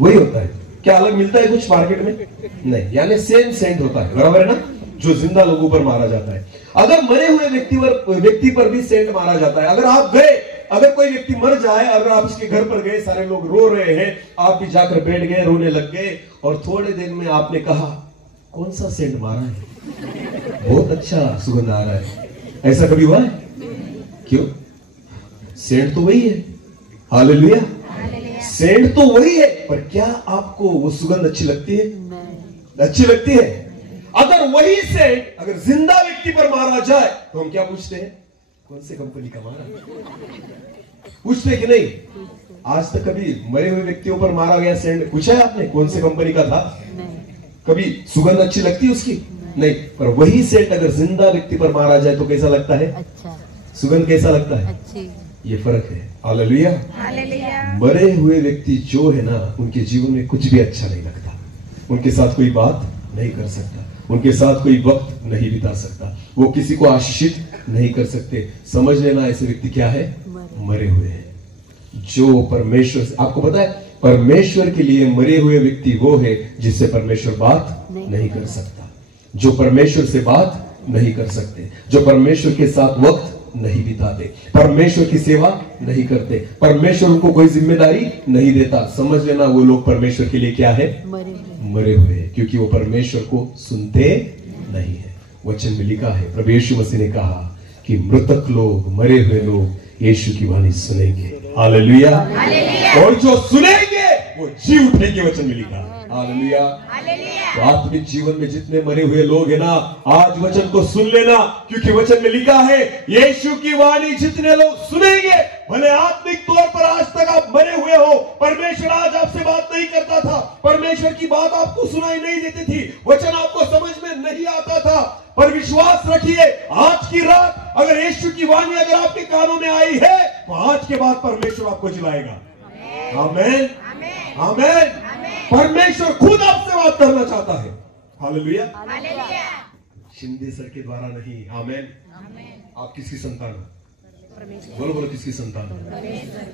वही होता है। क्या अलग मिलता है कुछ मार्केट में? नहीं, यानी सेम सेंट होता है। बराबर है ना? जो जिंदा लोगों पर मारा जाता है। अगर मरे हुए व्यक्ति पर भी सेंट मारा जाता है। अगर आप गए, अगर कोई व्यक्ति मर जाए, अगर आप उसके घर पर गए, सारे लोग रो रहे हैं, आप भी जाकर बैठ गए, रोने लग गए, और थोड़े दिन में आपने कहा, कौन सा सेंट मारा है? बहुत अच्छा सुगंध आ रहा है। ऐसा कभी हुआ है? क्यों? सेंट तो वही है। हालेलुया। सेंट तो वही है, पर क्या आपको वो सुगंध अच्छी लगती है? अच्छी लगती है? अगर वही सेंट अगर जिंदा व्यक्ति पर मारा जाए तो हम क्या पूछते हैं? कौन सी कंपनी का मारा? पूछते कि नहीं? आज तक कभी मरे हुए व्यक्तियों पर मारा गया सेंट पूछा है आपने कौन सी कंपनी का था? कभी सुगंध अच्छी लगती है उसकी? नहीं। पर वही सेंट अगर जिंदा व्यक्ति पर मारा जाए तो कैसा लगता है? अच्छा। सुगंध कैसा लगता है? अच्छी। ये फर्क है। हालेलुया। मरे हुए व्यक्ति जो है ना, उनके जीवन में कुछ भी अच्छा नहीं लगता। उनके साथ कोई बात नहीं कर सकता, उनके साथ कोई वक्त नहीं बिता सकता, वो किसी को आशीषित नहीं कर सकते। समझ लेना ऐसे व्यक्ति क्या है? मरे हुए हैं। जो परमेश्वर से, आपको पता है परमेश्वर के लिए मरे हुए व्यक्ति वो है जिससे परमेश्वर बात नहीं कर सकता, जो परमेश्वर से बात नहीं कर सकते, जो परमेश्वर के साथ वक्त नहीं बिताते, परमेश्वर की सेवा नहीं करते, परमेश्वर उनको कोई जिम्मेदारी नहीं देता। समझ लेना वो लोग परमेश्वर के लिए क्या है? मरे हुए हैं, क्योंकि वो परमेश्वर को सुनते नहीं है। वचन में लिखा है, प्रभु यीशु मसीह ने कहा कि मृतक लोग, मरे हुए लोग यीशु की वाणी सुनेंगे। हालेलुया। और जो सुनेंगे वो जी उठेंगे। वचन में लिखा। हालेलुया। तो आत्मिक जीवन में जितने मरे हुए लोग हैं ना, आज वचन को सुन लेना, क्योंकि वचन में लिखा है यीशु की वाणी जितने लोग सुनेंगे, भले आत्मिक तौर पर आज तक आप मरे हुए हो, परमेश्वर आज आपसे बात नहीं करता था, परमेश्वर की बात आपको सुनाई नहीं देती थी, वचन आपको समझ में नहीं आता था, पर विश्वास रखिए आज की रात अगर यीशु की वाणी अगर आपके कानों में आई है तो आज के बाद परमेश्वर आपको जिलाएगा। आमेन, आमेन। परमेश्वर खुद आपसे बात करना चाहता है। हालेलुया। शिंदे सर के द्वारा नहीं। आमेन। आप किसकी संतान हो? बोलो बोलो, किसकी संतान हो?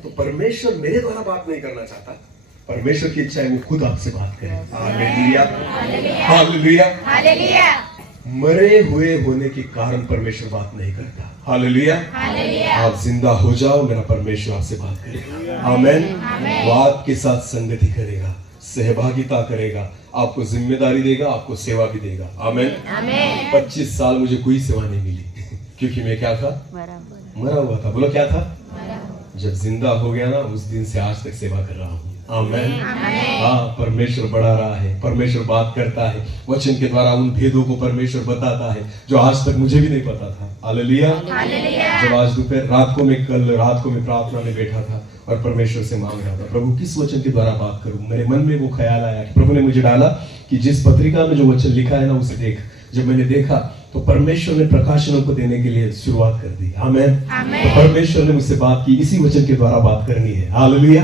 तो परमेश्वर मेरे द्वारा बात नहीं करना चाहता, परमेश्वर की इच्छा है वो खुद आपसे बात करे। Hallelujah, hallelujah, hallelujah. मरे हुए होने के कारण परमेश्वर बात नहीं करता। हालेलुया। आप जिंदा हो जाओ, मेरा परमेश्वर आपसे बात करेगा। आमेन। वो आपके साथ संगति करेगा, सहभागिता करेगा, आपको जिम्मेदारी देगा, आपको सेवा भी देगा। आमेन। 25 साल मुझे कोई सेवा नहीं मिली क्योंकि मैं क्या था? मरा हुआ था। बोलो क्या था? जब जिंदा हो गया ना, उस दिन से आज तक सेवा कर रहा हूँ। आमेन। हाँ, परमेश्वर बढ़ा रहा है, परमेश्वर बात करता है, वचन के द्वारा उन भेदों को परमेश्वर बताता है जो आज तक मुझे भी नहीं पता था। हालेलुया। जब आज दोपहर कल रात को मैं प्रार्थना में बैठा था और परमेश्वर से मांग रहा था, प्रभु किस वचन के द्वारा बात करूं। मेरे मन में वो ख्याल आया कि प्रभु ने मुझे डाला कि जिस पत्रिका में जो वचन लिखा है ना, उसे देख। जब मैंने देखा तो परमेश्वर ने प्रकाशनों को देने के लिए शुरुआत कर दी। आमेन। तो परमेश्वर ने मुझसे बात की, इसी वचन के द्वारा बात करनी है। हालेलुया।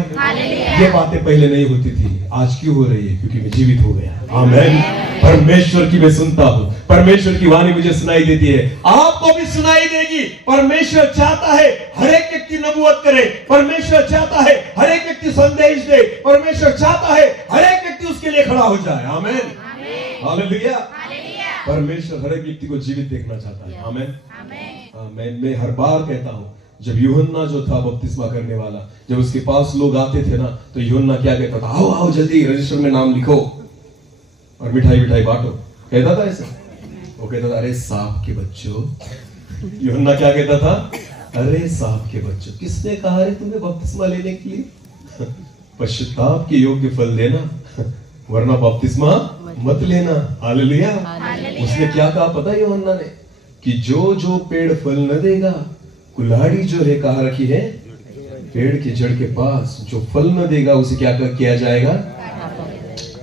ये बातें पहले नहीं होती थी, आज क्यों हो रही है? क्योंकि मैं जीवित हो गया। आमेन। परमेश्वर की मैं सुनता हूँ, परमेश्वर की वाणी मुझे सुनाई देती है, आपको भी सुनाई देगी। परमेश्वर चाहता है हर एक व्यक्ति नबूवत करे, परमेश्वर चाहता है हर एक व्यक्ति संदेश दे, परमेश्वर चाहता है हर एक व्यक्ति उसके लिए खड़ा हो जाए। आमेन। हालेलुया। परमेश्वर हर एक व्यक्ति को जीवित देखना चाहता है। आमेन। मैं हर बार कहता हूँ, जब यूहन्ना जो था बपतिस्मा करने वाला, जब उसके पास लोग आते थे ना, तो यूहन्ना क्या कहता था? आओ आओ जल्दी रजिस्टर में नाम लिखो और मिठाई मिठाई बांटो। कहता था ऐसा? वो कहता था, अरे सांप के बच्चों। यूहन्ना क्या कहता था? अरे सांप के बच्चों, किसने कहा रे तुम्हें बपतिस्मा लेने के लिए? पश्चाताप के योग्य फल देना, वरना बपतिस्मा मत लेना। हालेलुया। उसने क्या कहा पता है यूहन्ना ने? कि जो जो पेड़ फल न देगा, कुल्हाड़ी जो है कहाँ रखी है? पेड़ की जड़ के पास। जो फल न देगा उसे क्या किया जाएगा?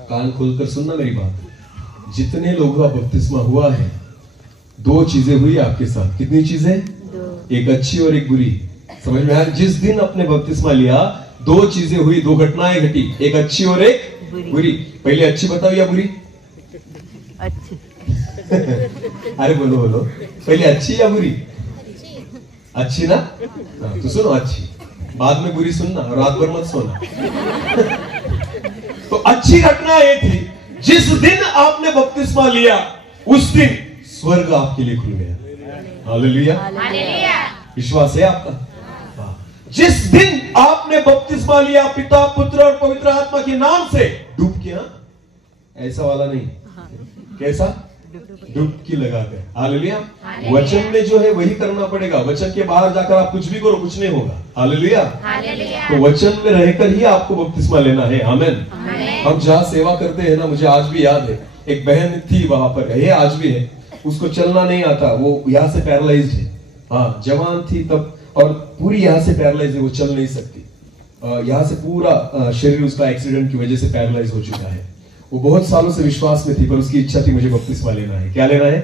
कान खोलकर सुनना मेरी बात। जितने लोगों का बपतिस्मा हुआ है, दो चीजें हुई आपके साथ। कितनी चीजें? एक अच्छी और एक बुरी। समझ में आया? जिस दिन आपने बपतिस्मा लिया, दो चीजें हुई, दो घटनाएं घटी, एक अच्छी और एक बुरी। पहले अच्छी बताओ या बुरी? अच्छी। अरे बोलो बोलो, पहले अच्छी या बुरी? अच्छी ना? तो सुनो अच्छी, बाद में बुरी सुनना, रात भर मत सोना। तो अच्छी घटना ये थी, जिस दिन आपने बपतिस्मा लिया, उस दिन स्वर्ग आपके लिए खुल गया। हालेलुया। विश्वास है आपका? जिस दिन आपने बपतिस्मा लिया पिता, पुत्र और पवित्र आत्मा के नाम से, डुबकी, ऐसा वाला नहीं, कैसा? डुबकी लगाकर। हालेलुया। वचन में जो है वही करना पड़ेगा, वचन के बाहर जाकर आप कुछ भी करो, कुछ नहीं होगा। हालेलुया। तो वचन में रहकर ही आपको बपतिस्मा लेना है। आमेन। हम जहाँ सेवा करते हैं ना, मुझे आज भी याद है, एक बहन थी वहां पर, है आज भी है, उसको चलना नहीं आता, वो यहाँ से पैरालाइज्ड है। हाँ, जवान थी तब, और पूरी यहाँ से पैरालाइज है, वो चल नहीं सकती। यहाँ से पूरा शरीर उसका एक्सीडेंट की वजह से पैरालाइज हो चुका है। वो बहुत सालों से विश्वास में थी, पर उसकी इच्छा थी मुझे बपतिस्मा लेना है। क्या लेना है?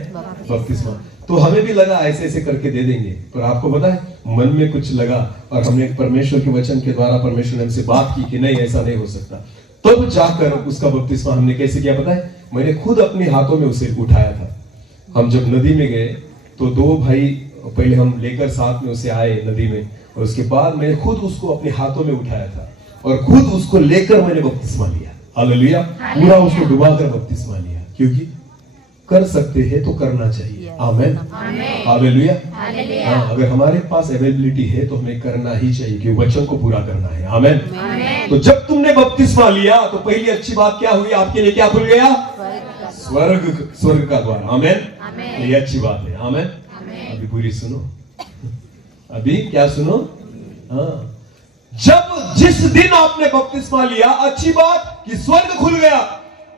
बपतिस्मा। तो हमें भी लगा ऐसे ऐसे करके दे देंगे, पर आपको पता है मन में कुछ लगा, और हमने परमेश्वर के वचन के द्वारा परमेश्वर ने हमसे बात की कि नहीं, ऐसा नहीं हो सकता। तब जाकर उसका बपतिस्मा हमने कैसे किया पता है? मैंने खुद अपने हाथों में उसे उठाया था। हम जब नदी में गए तो दो भाई पहले हम लेकर साथ में उसे आए नदी में, और उसके बाद मैंने खुद उसको अपने हाथों में उठाया था और खुद उसको लेकर मैंने बपतिस्मा लिया। हालेलुया। पूरा उसको डुबाकर बपतिस्मा लिया, क्योंकि कर सकते हैं तो करना चाहिए। आमेन। हालेलुया। हाँ, अगर हमारे पास अवेलेबिलिटी है तो हमें करना ही चाहिए, क्योंकि वचन को पूरा करना है। आमेन। तो जब तुमने बपतिस्मा लिया तो पहली अच्छी बात क्या हुई? आपके लिए क्या खुल गया? स्वर्ग का द्वार। आमेन। ये अच्छी बात है। आमेन। अभी बुरी सुनो, अभी क्या सुनो? हाँ, जिस दिन आपने बपतिस्मा लिया, अच्छी बात कि स्वर्ग खुल गया,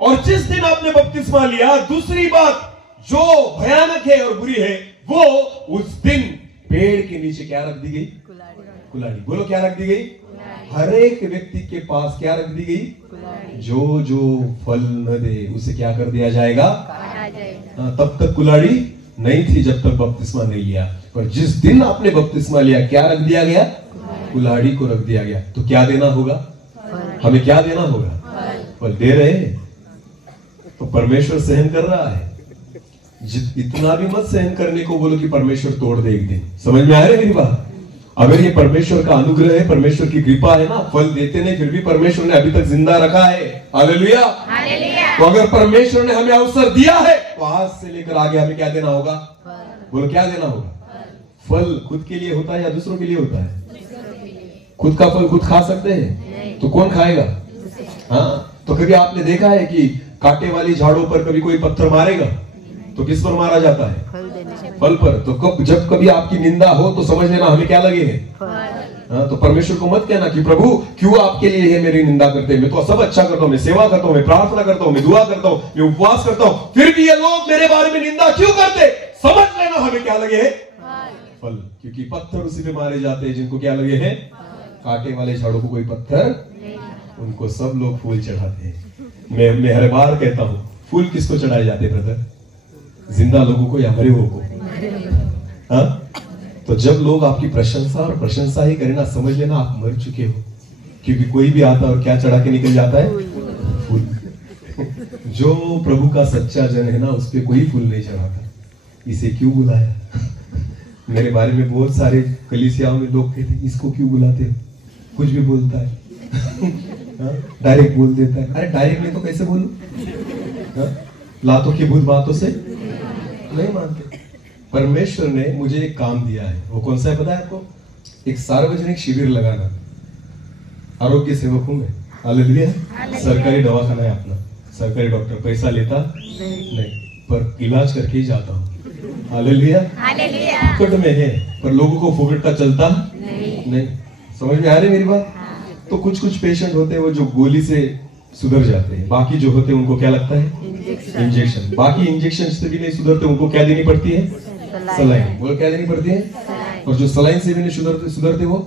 और जिस दिन आपने बपतिस्मा लिया, दूसरी बात जो भयानक है और बुरी है, वो उस दिन पेड़ के नीचे क्या रख दी गई? कुल्हाड़ी। बोलो क्या रख दी गई? हर एक व्यक्ति के पास क्या रख दी गई? जो जो फल न दे उसे क्या कर दिया जाएगा? तब तक कुल्हाड़ी नहीं थी जब तक बपतिस्मा नहीं लिया, पर जिस दिन आपने बपतिस्मा लिया क्या रख दिया गया? कुल्हाड़ी को रख दिया गया। तो क्या देना होगा? हमें क्या देना होगा? फल दे रहे हैं तो परमेश्वर सहन कर रहा है। इतना भी मत सहन करने को बोलो कि परमेश्वर तोड़ दे एक दिन। समझ में आ रहा है मेरी बात? अगर ये परमेश्वर का अनुग्रह है, परमेश्वर की कृपा है ना, फल देते नहीं फिर भी परमेश्वर ने अभी तक जिंदा रखा है। हालेलुया। तो अगर परमेश्वर ने हमें अवसर दिया है तो आज से लेकर आगे हमें क्या देना होगा? बोलो क्या देना होगा? फल खुद के लिए होता है या दूसरों के लिए होता है? खुद का फल खुद खा सकते हैं तो कौन खाएगा? हाँ, तो कभी आपने देखा है कि कांटे वाली झाड़ों पर कभी कोई पत्थर मारेगा तो किस पर मारा जाता है? फल पर। तो जब कभी आपकी निंदा हो तो समझ लेना हमें क्या लगे है? हाँ, तो परमेश्वर को मत कहना कि प्रभु क्यों आपके लिए है मेरी निंदा करते हैं, मैं तो सब अच्छा करता हूँ, मैं सेवा करता हूँ, मैं प्रार्थना करता हूँ, मैं दुआ करता हूँ, मैं उपवास करता हूँ, फिर भी ये लोग मेरे बारे में निंदा क्यों करते? समझ लेना हमें क्या लगे है? फल। क्योंकि पत्थर उसी पे मारे जाते हैं जिनको क्या लगे हैं? कांटे वाले झाड़ों को कोई पत्थर, उनको सब लोग फूल चढ़ाते हैं। मैं हर बार कहता हूँ, फूल किसको चढ़ाए जाते हैं ब्रदर? जिंदा लोगों को या मरे हुए को? हाँ? तो जब लोग आपकी प्रशंसा और प्रशंसा ही करें ना, समझ लेना आप मर चुके हो। क्योंकि कोई भी आता और क्या चढ़ा के निकल जाता है? फूल। जो प्रभु का सच्चा जन है ना, उस पर कोई फूल नहीं चढ़ाता। इसे क्यों बुलाया? मेरे बारे में बहुत सारे कलीसियाओं में लोग कहते इसको क्यों बुलाते हो? कुछ भी बोलता है। डायरेक्ट बोल देता है। अरे डायरेक्ट नहीं तो कैसे बोलूं? लातों की भूत बातों से नहीं मानते। परमेश्वर ने मुझे एक काम दिया है, वो कौन सा है पता है आपको? एक सार्वजनिक शिविर लगाना। आरोग्य सेवक हूं मैं। हालेलुया। सरकारी दवाखाना है अपना, सरकारी डॉक्टर पैसा लेता नहीं, पर इलाज करके ही जाता हूँ। हालेलुया। फुकट में है पर लोगों को फुकट का चलता नहीं। समझ में आ रही मेरी बात? तो कुछ पेशेंट होते हैं वो जो गोली से सुधर जाते हैं, बाकी जो होते हैं उनको क्या लगता है? इंजेक्शन। बाकी इंजेक्शन से भी नहीं सुधरते, उनको क्या देनी पड़ती है? सलाइन। बोलो क्या देनी पड़ती है? और जो सलाइन से भी नहीं सुधरते वो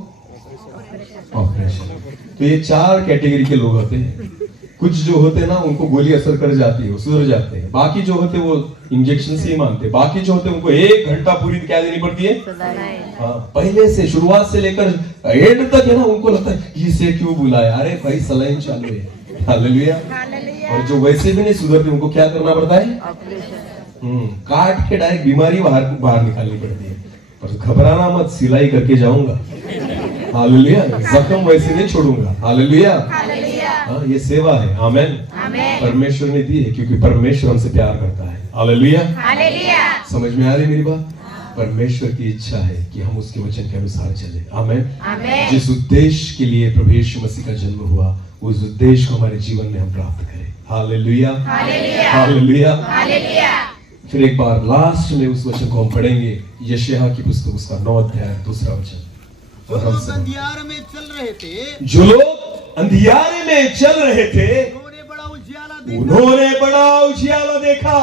ऑपरेशन। तो ये 4 कैटेगरी के लोग होते हैं। कुछ जो होते हैं ना उनको गोली असर कर जाती है, वो सुधर जाते हैं। बाकी जो होते हैं वो इंजेक्शन से ही मानते हैं। बाकी जो होते हैं उनको 1 घंटा पूरी क्या देनी पड़ती है? हाँ, पहले से शुरुआत से लेकर एंड तक है ना, उनको लगता है इसे क्यों बुलाया? अरे भाई सलाइन चालू है। हालेलुया। और जो वैसे भी नहीं सुधरते उनको क्या करना पड़ता है? काट के डायरेक्ट बीमारी बाहर निकालनी पड़ती है। पर घबराना मत, सिलाई करके जाऊंगा। हालेलुया। जख्म वैसे नहीं छोड़ूंगा। हालेलुया। हाँ, ये सेवा है। आमेन। परमेश्वर ने दी है क्योंकि परमेश्वर हमसे प्यार करता है। हालेलुया। समझ में आ रही मेरी बात? परमेश्वर की इच्छा है कि हम उसके वचन के अनुसार चले। आमेन। जिस उद्देश्य के लिए प्रभु यीशु मसीह का जन्म हुआ, उस उद्देश्य को हमारे जीवन में हम प्राप्त करें। हालेलुया। हालेलुया। फिर एक बार लास्ट में उस वचन को हम पढ़ेंगे, यशायाह की पुस्तक उसका 9 अध्याय 2 वचन। जो लोग अंधियारे में चल रहे थे, जो लोग अंधियारे में चल रहे थे, उन्होंने बड़ा उजियाला देखा।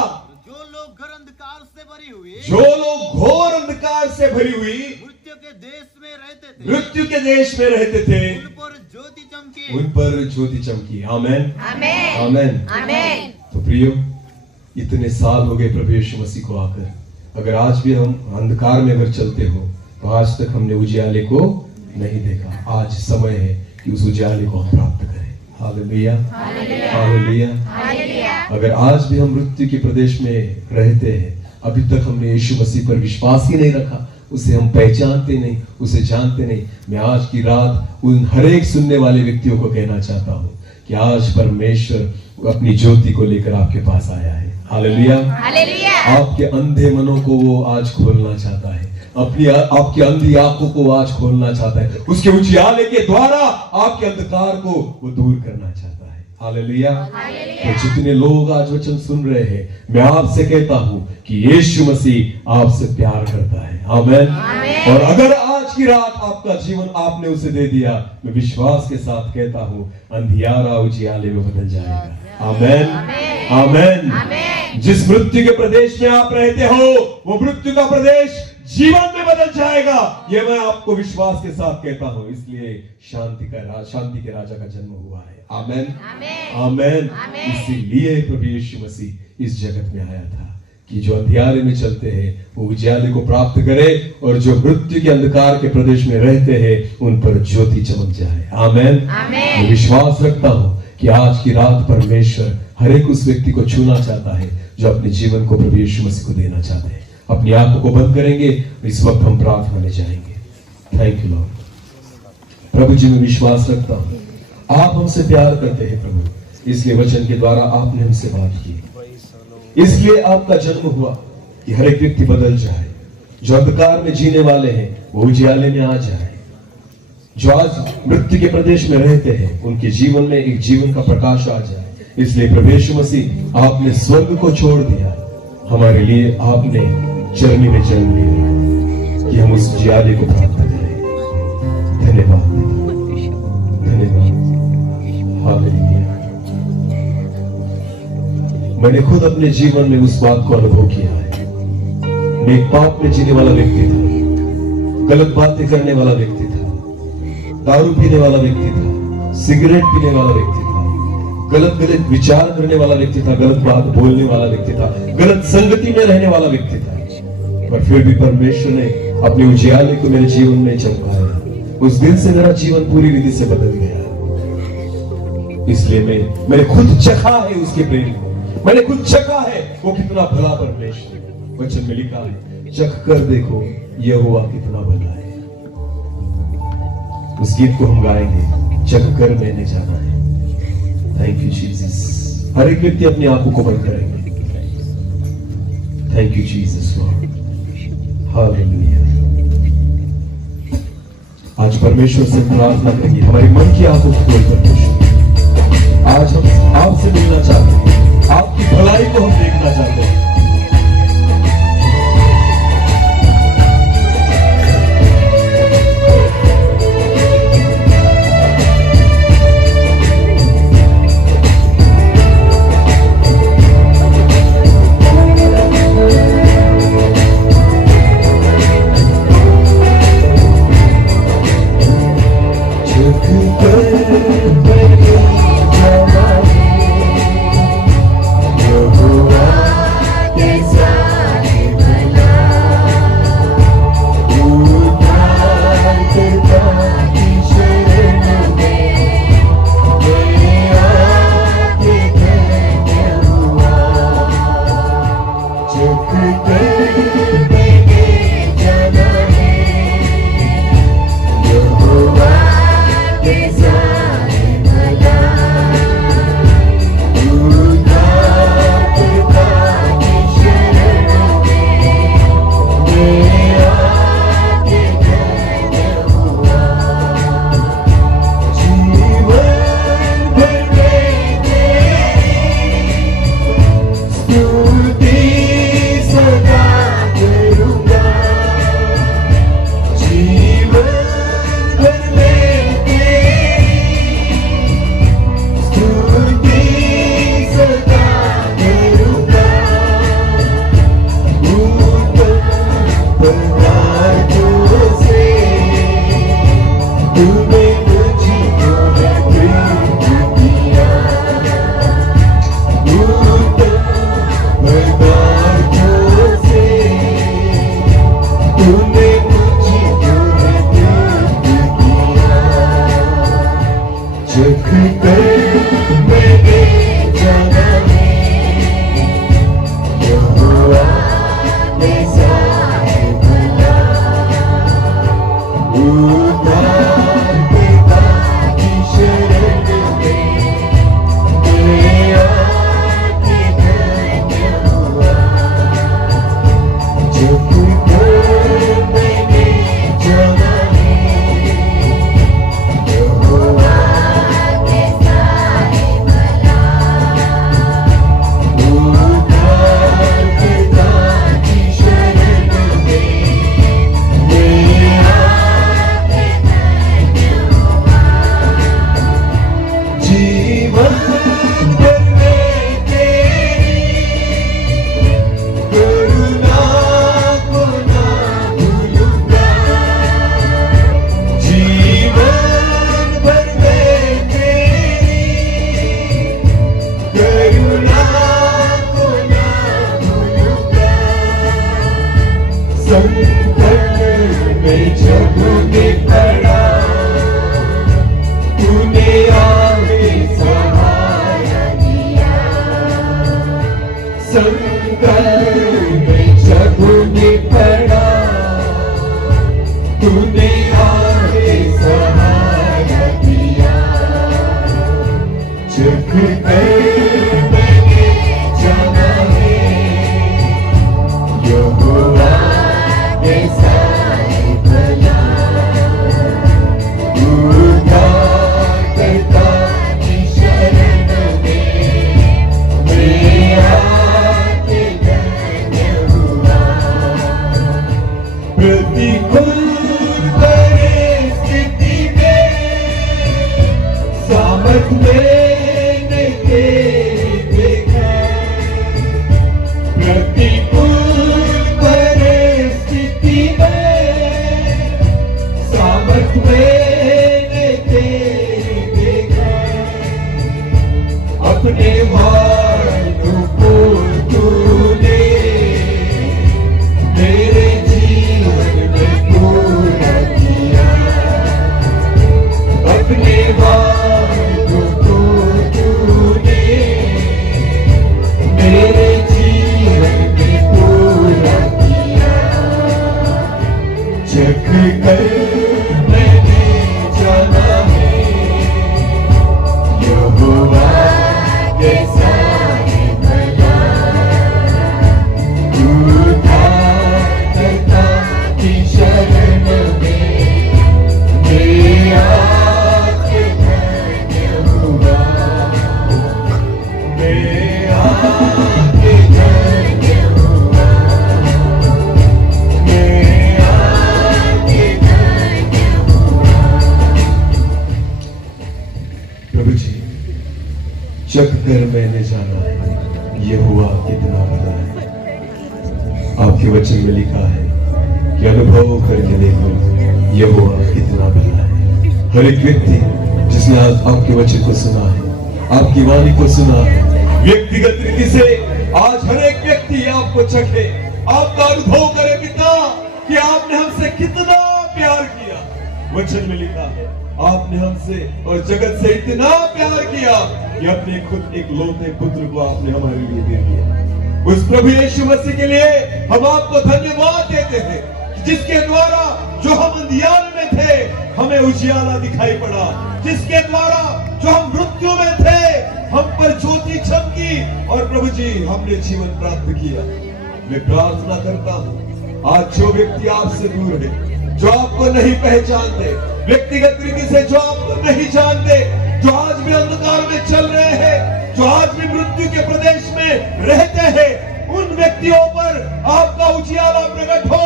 जो लोग घोर अंधकार से भरी हुई, जो लोग घोर अंधकार से भरी हुई मृत्यु के देश में रहते थे, मृत्यु के देश में रहते थे, उन पर ज्योति चमकी। उन पर ज्योति चमकी। आमेन। आमेन। तो प्रियो, इतने साल हो गए प्रभु यीशु मसीह को आकर, अगर आज भी हम अंधकार में अगर चलते हो तो आज तक हमने उजियाले को नहीं देखा। आज समय है कि उस उजियाले को हम प्राप्त करें। हालेलुया। हालेलुया। अगर आज भी हम मृत्यु के प्रदेश में रहते हैं, अभी तक हमने यीशु मसीह पर विश्वास ही नहीं रखा, उसे हम पहचानते नहीं, उसे जानते नहीं, मैं आज की रात उन हर एक सुनने वाले व्यक्तियों को कहना चाहता हूँ कि आज परमेश्वर अपनी ज्योति को लेकर आपके पास आया है। हालेलुया। आपके अंधे मनों को वो आज खोलना चाहता है, आपकी अंधी आंखों को आज खोलना चाहता है, उसके उजियाले के द्वारा आपके अंधकार को वो दूर करना चाहता है। हालेलुया। तो जितने लोग आज वचन सुन रहे हैं, मैं आपसे कहता हूं कि यीशु मसीह आपसे प्यार करता है। आमेन। और अगर आज की रात आपका जीवन आपने उसे दे दिया, मैं विश्वास के साथ कहता हूं अंधियारा उजियाले में बदल जाएगा। आमेन। आमेन। जिस मृत्यु के प्रदेश में आप रहते हो, वो मृत्यु का प्रदेश जीवन में बदल जाएगा, ये मैं आपको विश्वास के साथ कहता हूं। इसलिए शांति के राजा का जन्म हुआ है। आमेन। आमेन। इसीलिए प्रभु यीशु मसीह इस जगत में आया था कि जो अंधियारे में चलते हैं वो उजियाले को प्राप्त करे, और जो मृत्यु के अंधकार के प्रदेश में रहते हैं उन पर ज्योति चमक जाए। आमेन। मैं विश्वास रखता हूं कि आज की रात परमेश्वर हर एक उस व्यक्ति को छूना चाहता है जो अपने जीवन को प्रभु यीशु मसीह को देना चाहते हैं। अपनी आंखों को बंद करेंगे, इस वक्त हम प्रार्थना में जाएंगे। Thank you Lord. प्रभु जी, मैं विश्वास रखता हूं आप हमसे प्यार करते हैं प्रभु, इसलिए वचन के द्वारा आपने हमसे बात की, इसलिए आपका जन्म हुआ कि हर एक व्यक्ति बदल जाए। जो अंधकार में जीने वाले हैं वो उजियाले में आ जाए, जो आज मृत्यु के प्रदेश में रहते हैं उनके जीवन में एक जीवन का प्रकाश आ जाए। इसलिए प्रभु यीशु मसीह आपने स्वर्ग को छोड़ दिया, हमारे लिए आपने चरनी में जन्म लिया कि हम उस उजियाले को प्राप्त करें। धन्यवाद, धन्यवाद, हालेलुया। मैंने खुद अपने जीवन में उस बात को अनुभव किया है। मैं एक पाप में जीने वाला व्यक्ति था, गलत बातें करने वाला व्यक्ति था, दारू पीने वाला व्यक्ति था, सिगरेट पीने वाला व्यक्ति था, गलत गलत विचार करने वाला व्यक्ति था, गलत बात बोलने वाला व्यक्ति था, गलत संगति में रहने वाला व्यक्ति था। पर फिर भी परमेश्वर ने अपने उजियाले को मेरे जीवन में चमकाया। उस दिन से मेरा जीवन पूरी रीति से बदल गया। इसलिए मैंने खुद चखा है उसके प्रेम को, मैंने खुद चखा है वो कितना भला परमेश्वर। वचन में लिखा है, चख कर देखो यहोवा कितना भला है। उस गीत को हम गाएंगे, चख कर मैंने जाना है। Thank you Jesus. हर एक व्यक्ति अपनी आंखों को बंद करेंगे। Thank you Jesus Lord, hallelujah. आज परमेश्वर से प्रार्थना करेंगे, हमारी मन की आंखों को खोल कर। आज हम आपसे मिलना चाहते हैं, आपकी भलाई को हम देखना चाहते हैं। यहोवा के साथ भला संकट में जब मैं पड़ा, तूने आके सहारा दिया। संकट में जब मैं पड़ा, तूने आके सहारा दिया। झुक कर मैंने जाना है, यहोवा कैसा है भला। उद्धारकर्ता की शरण में मैं आके धन्य हुआ। प्रतिकूल परिस्थिति में सामर्थ मैंने तेरी देखा। प्रतिकूल परिस्थिति में सामर्थ मैंने तेरी देखा। अपने वादों को तूने मेरे जीवन में पूरा किया। अपने वादों को तूने मेरे जीवन में पूरा किया। चख कर मैंने जाना है, यहोवा कैसा है भला। उद्धारकर्ता की शरण में मैं आके धन्य हुआ। मैं आके धन्य हुआ। मैं आके धन्य हुआ। प्रभु जी, चख कर मैंने जाना है, यहोवा कितना भला है। आपके वचन में लिखा है कि अनुभव करके देखो, यहोवा कितना भला है। हर एक व्यक्ति जिसने आज आपके वचन को सुना है, आपकी वाणी को सुना है, व्यक्तिगत रीति से आज हर एक व्यक्ति आपको चखे, आपका अनुभव करे पिता कि आपने हमसे कितना प्यार किया। वचन में लिखा है आपने हमसे और जगत से इतना प्यार किया कि अपने खुद एक लौते पुत्र को आपने हमारे लिए दे दिया। उस प्रभु यीशु मसीह के लिए हम आपको धन्यवाद देते हैं, जिसके द्वारा जो हम अंधियारे में थे हमें उजियाला दिखाई पड़ा। जिसके द्वारा जो हम मृत्यु में थे हम पर ज्योति चमकी और प्रभु जी हमने जीवन प्राप्त किया। मैं प्रार्थना करता हूँ आज जो व्यक्ति आपसे दूर है, जो आपको नहीं पहचानते, व्यक्तिगत रीति से जो आपको नहीं जानते, जो आज भी अंधकार में चल रहे हैं, जो आज भी मृत्यु के प्रदेश में रहते हैं, उन व्यक्तियों पर आपका उजियाला प्रकट हो,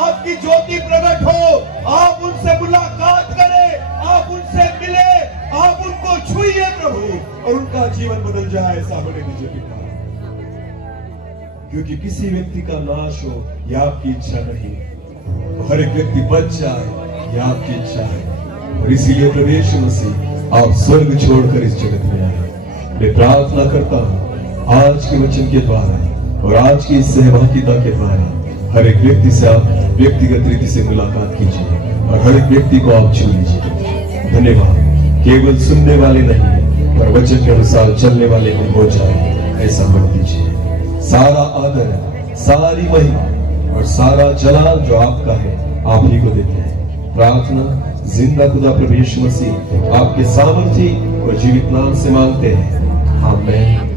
आपकी ज्योति प्रकट हो। आप उनसे मुलाकात करें, आप उनसे मिले, आप उनको छुइए प्रभु और उनका जीवन बदल जाए। ऐसा होने दीजिए पिता, क्योंकि किसी व्यक्ति का नाश हो यह आपकी इच्छा नहीं, हर एक व्यक्ति बच जाए यह आपकी इच्छा है। और इसीलिए प्रभु यीशु मसीह आप स्वर्ग छोड़कर इस जगत में आए। मैं प्रार्थना करता हूँ आज के वचन के द्वारा और आज की इस सहभागिता के द्वारा हर एक व्यक्ति से आप व्यक्तिगत रीति से मुलाकात कीजिए और हर एक व्यक्ति को आप छू लीजिए। धन्यवाद, केवल सुनने वाले नहीं पर वचन के अनुसार चलने वाले हम हो जाए, ऐसा मत दीजिए। सारा आदर, सारी महिमा और सारा जलाल जो आपका है आप ही को देते हैं। प्रार्थना जिंदा खुदा प्रभु यीशु मसीह आपके सामर्थी और जीवित नाम से मांगते हैं, आमीन।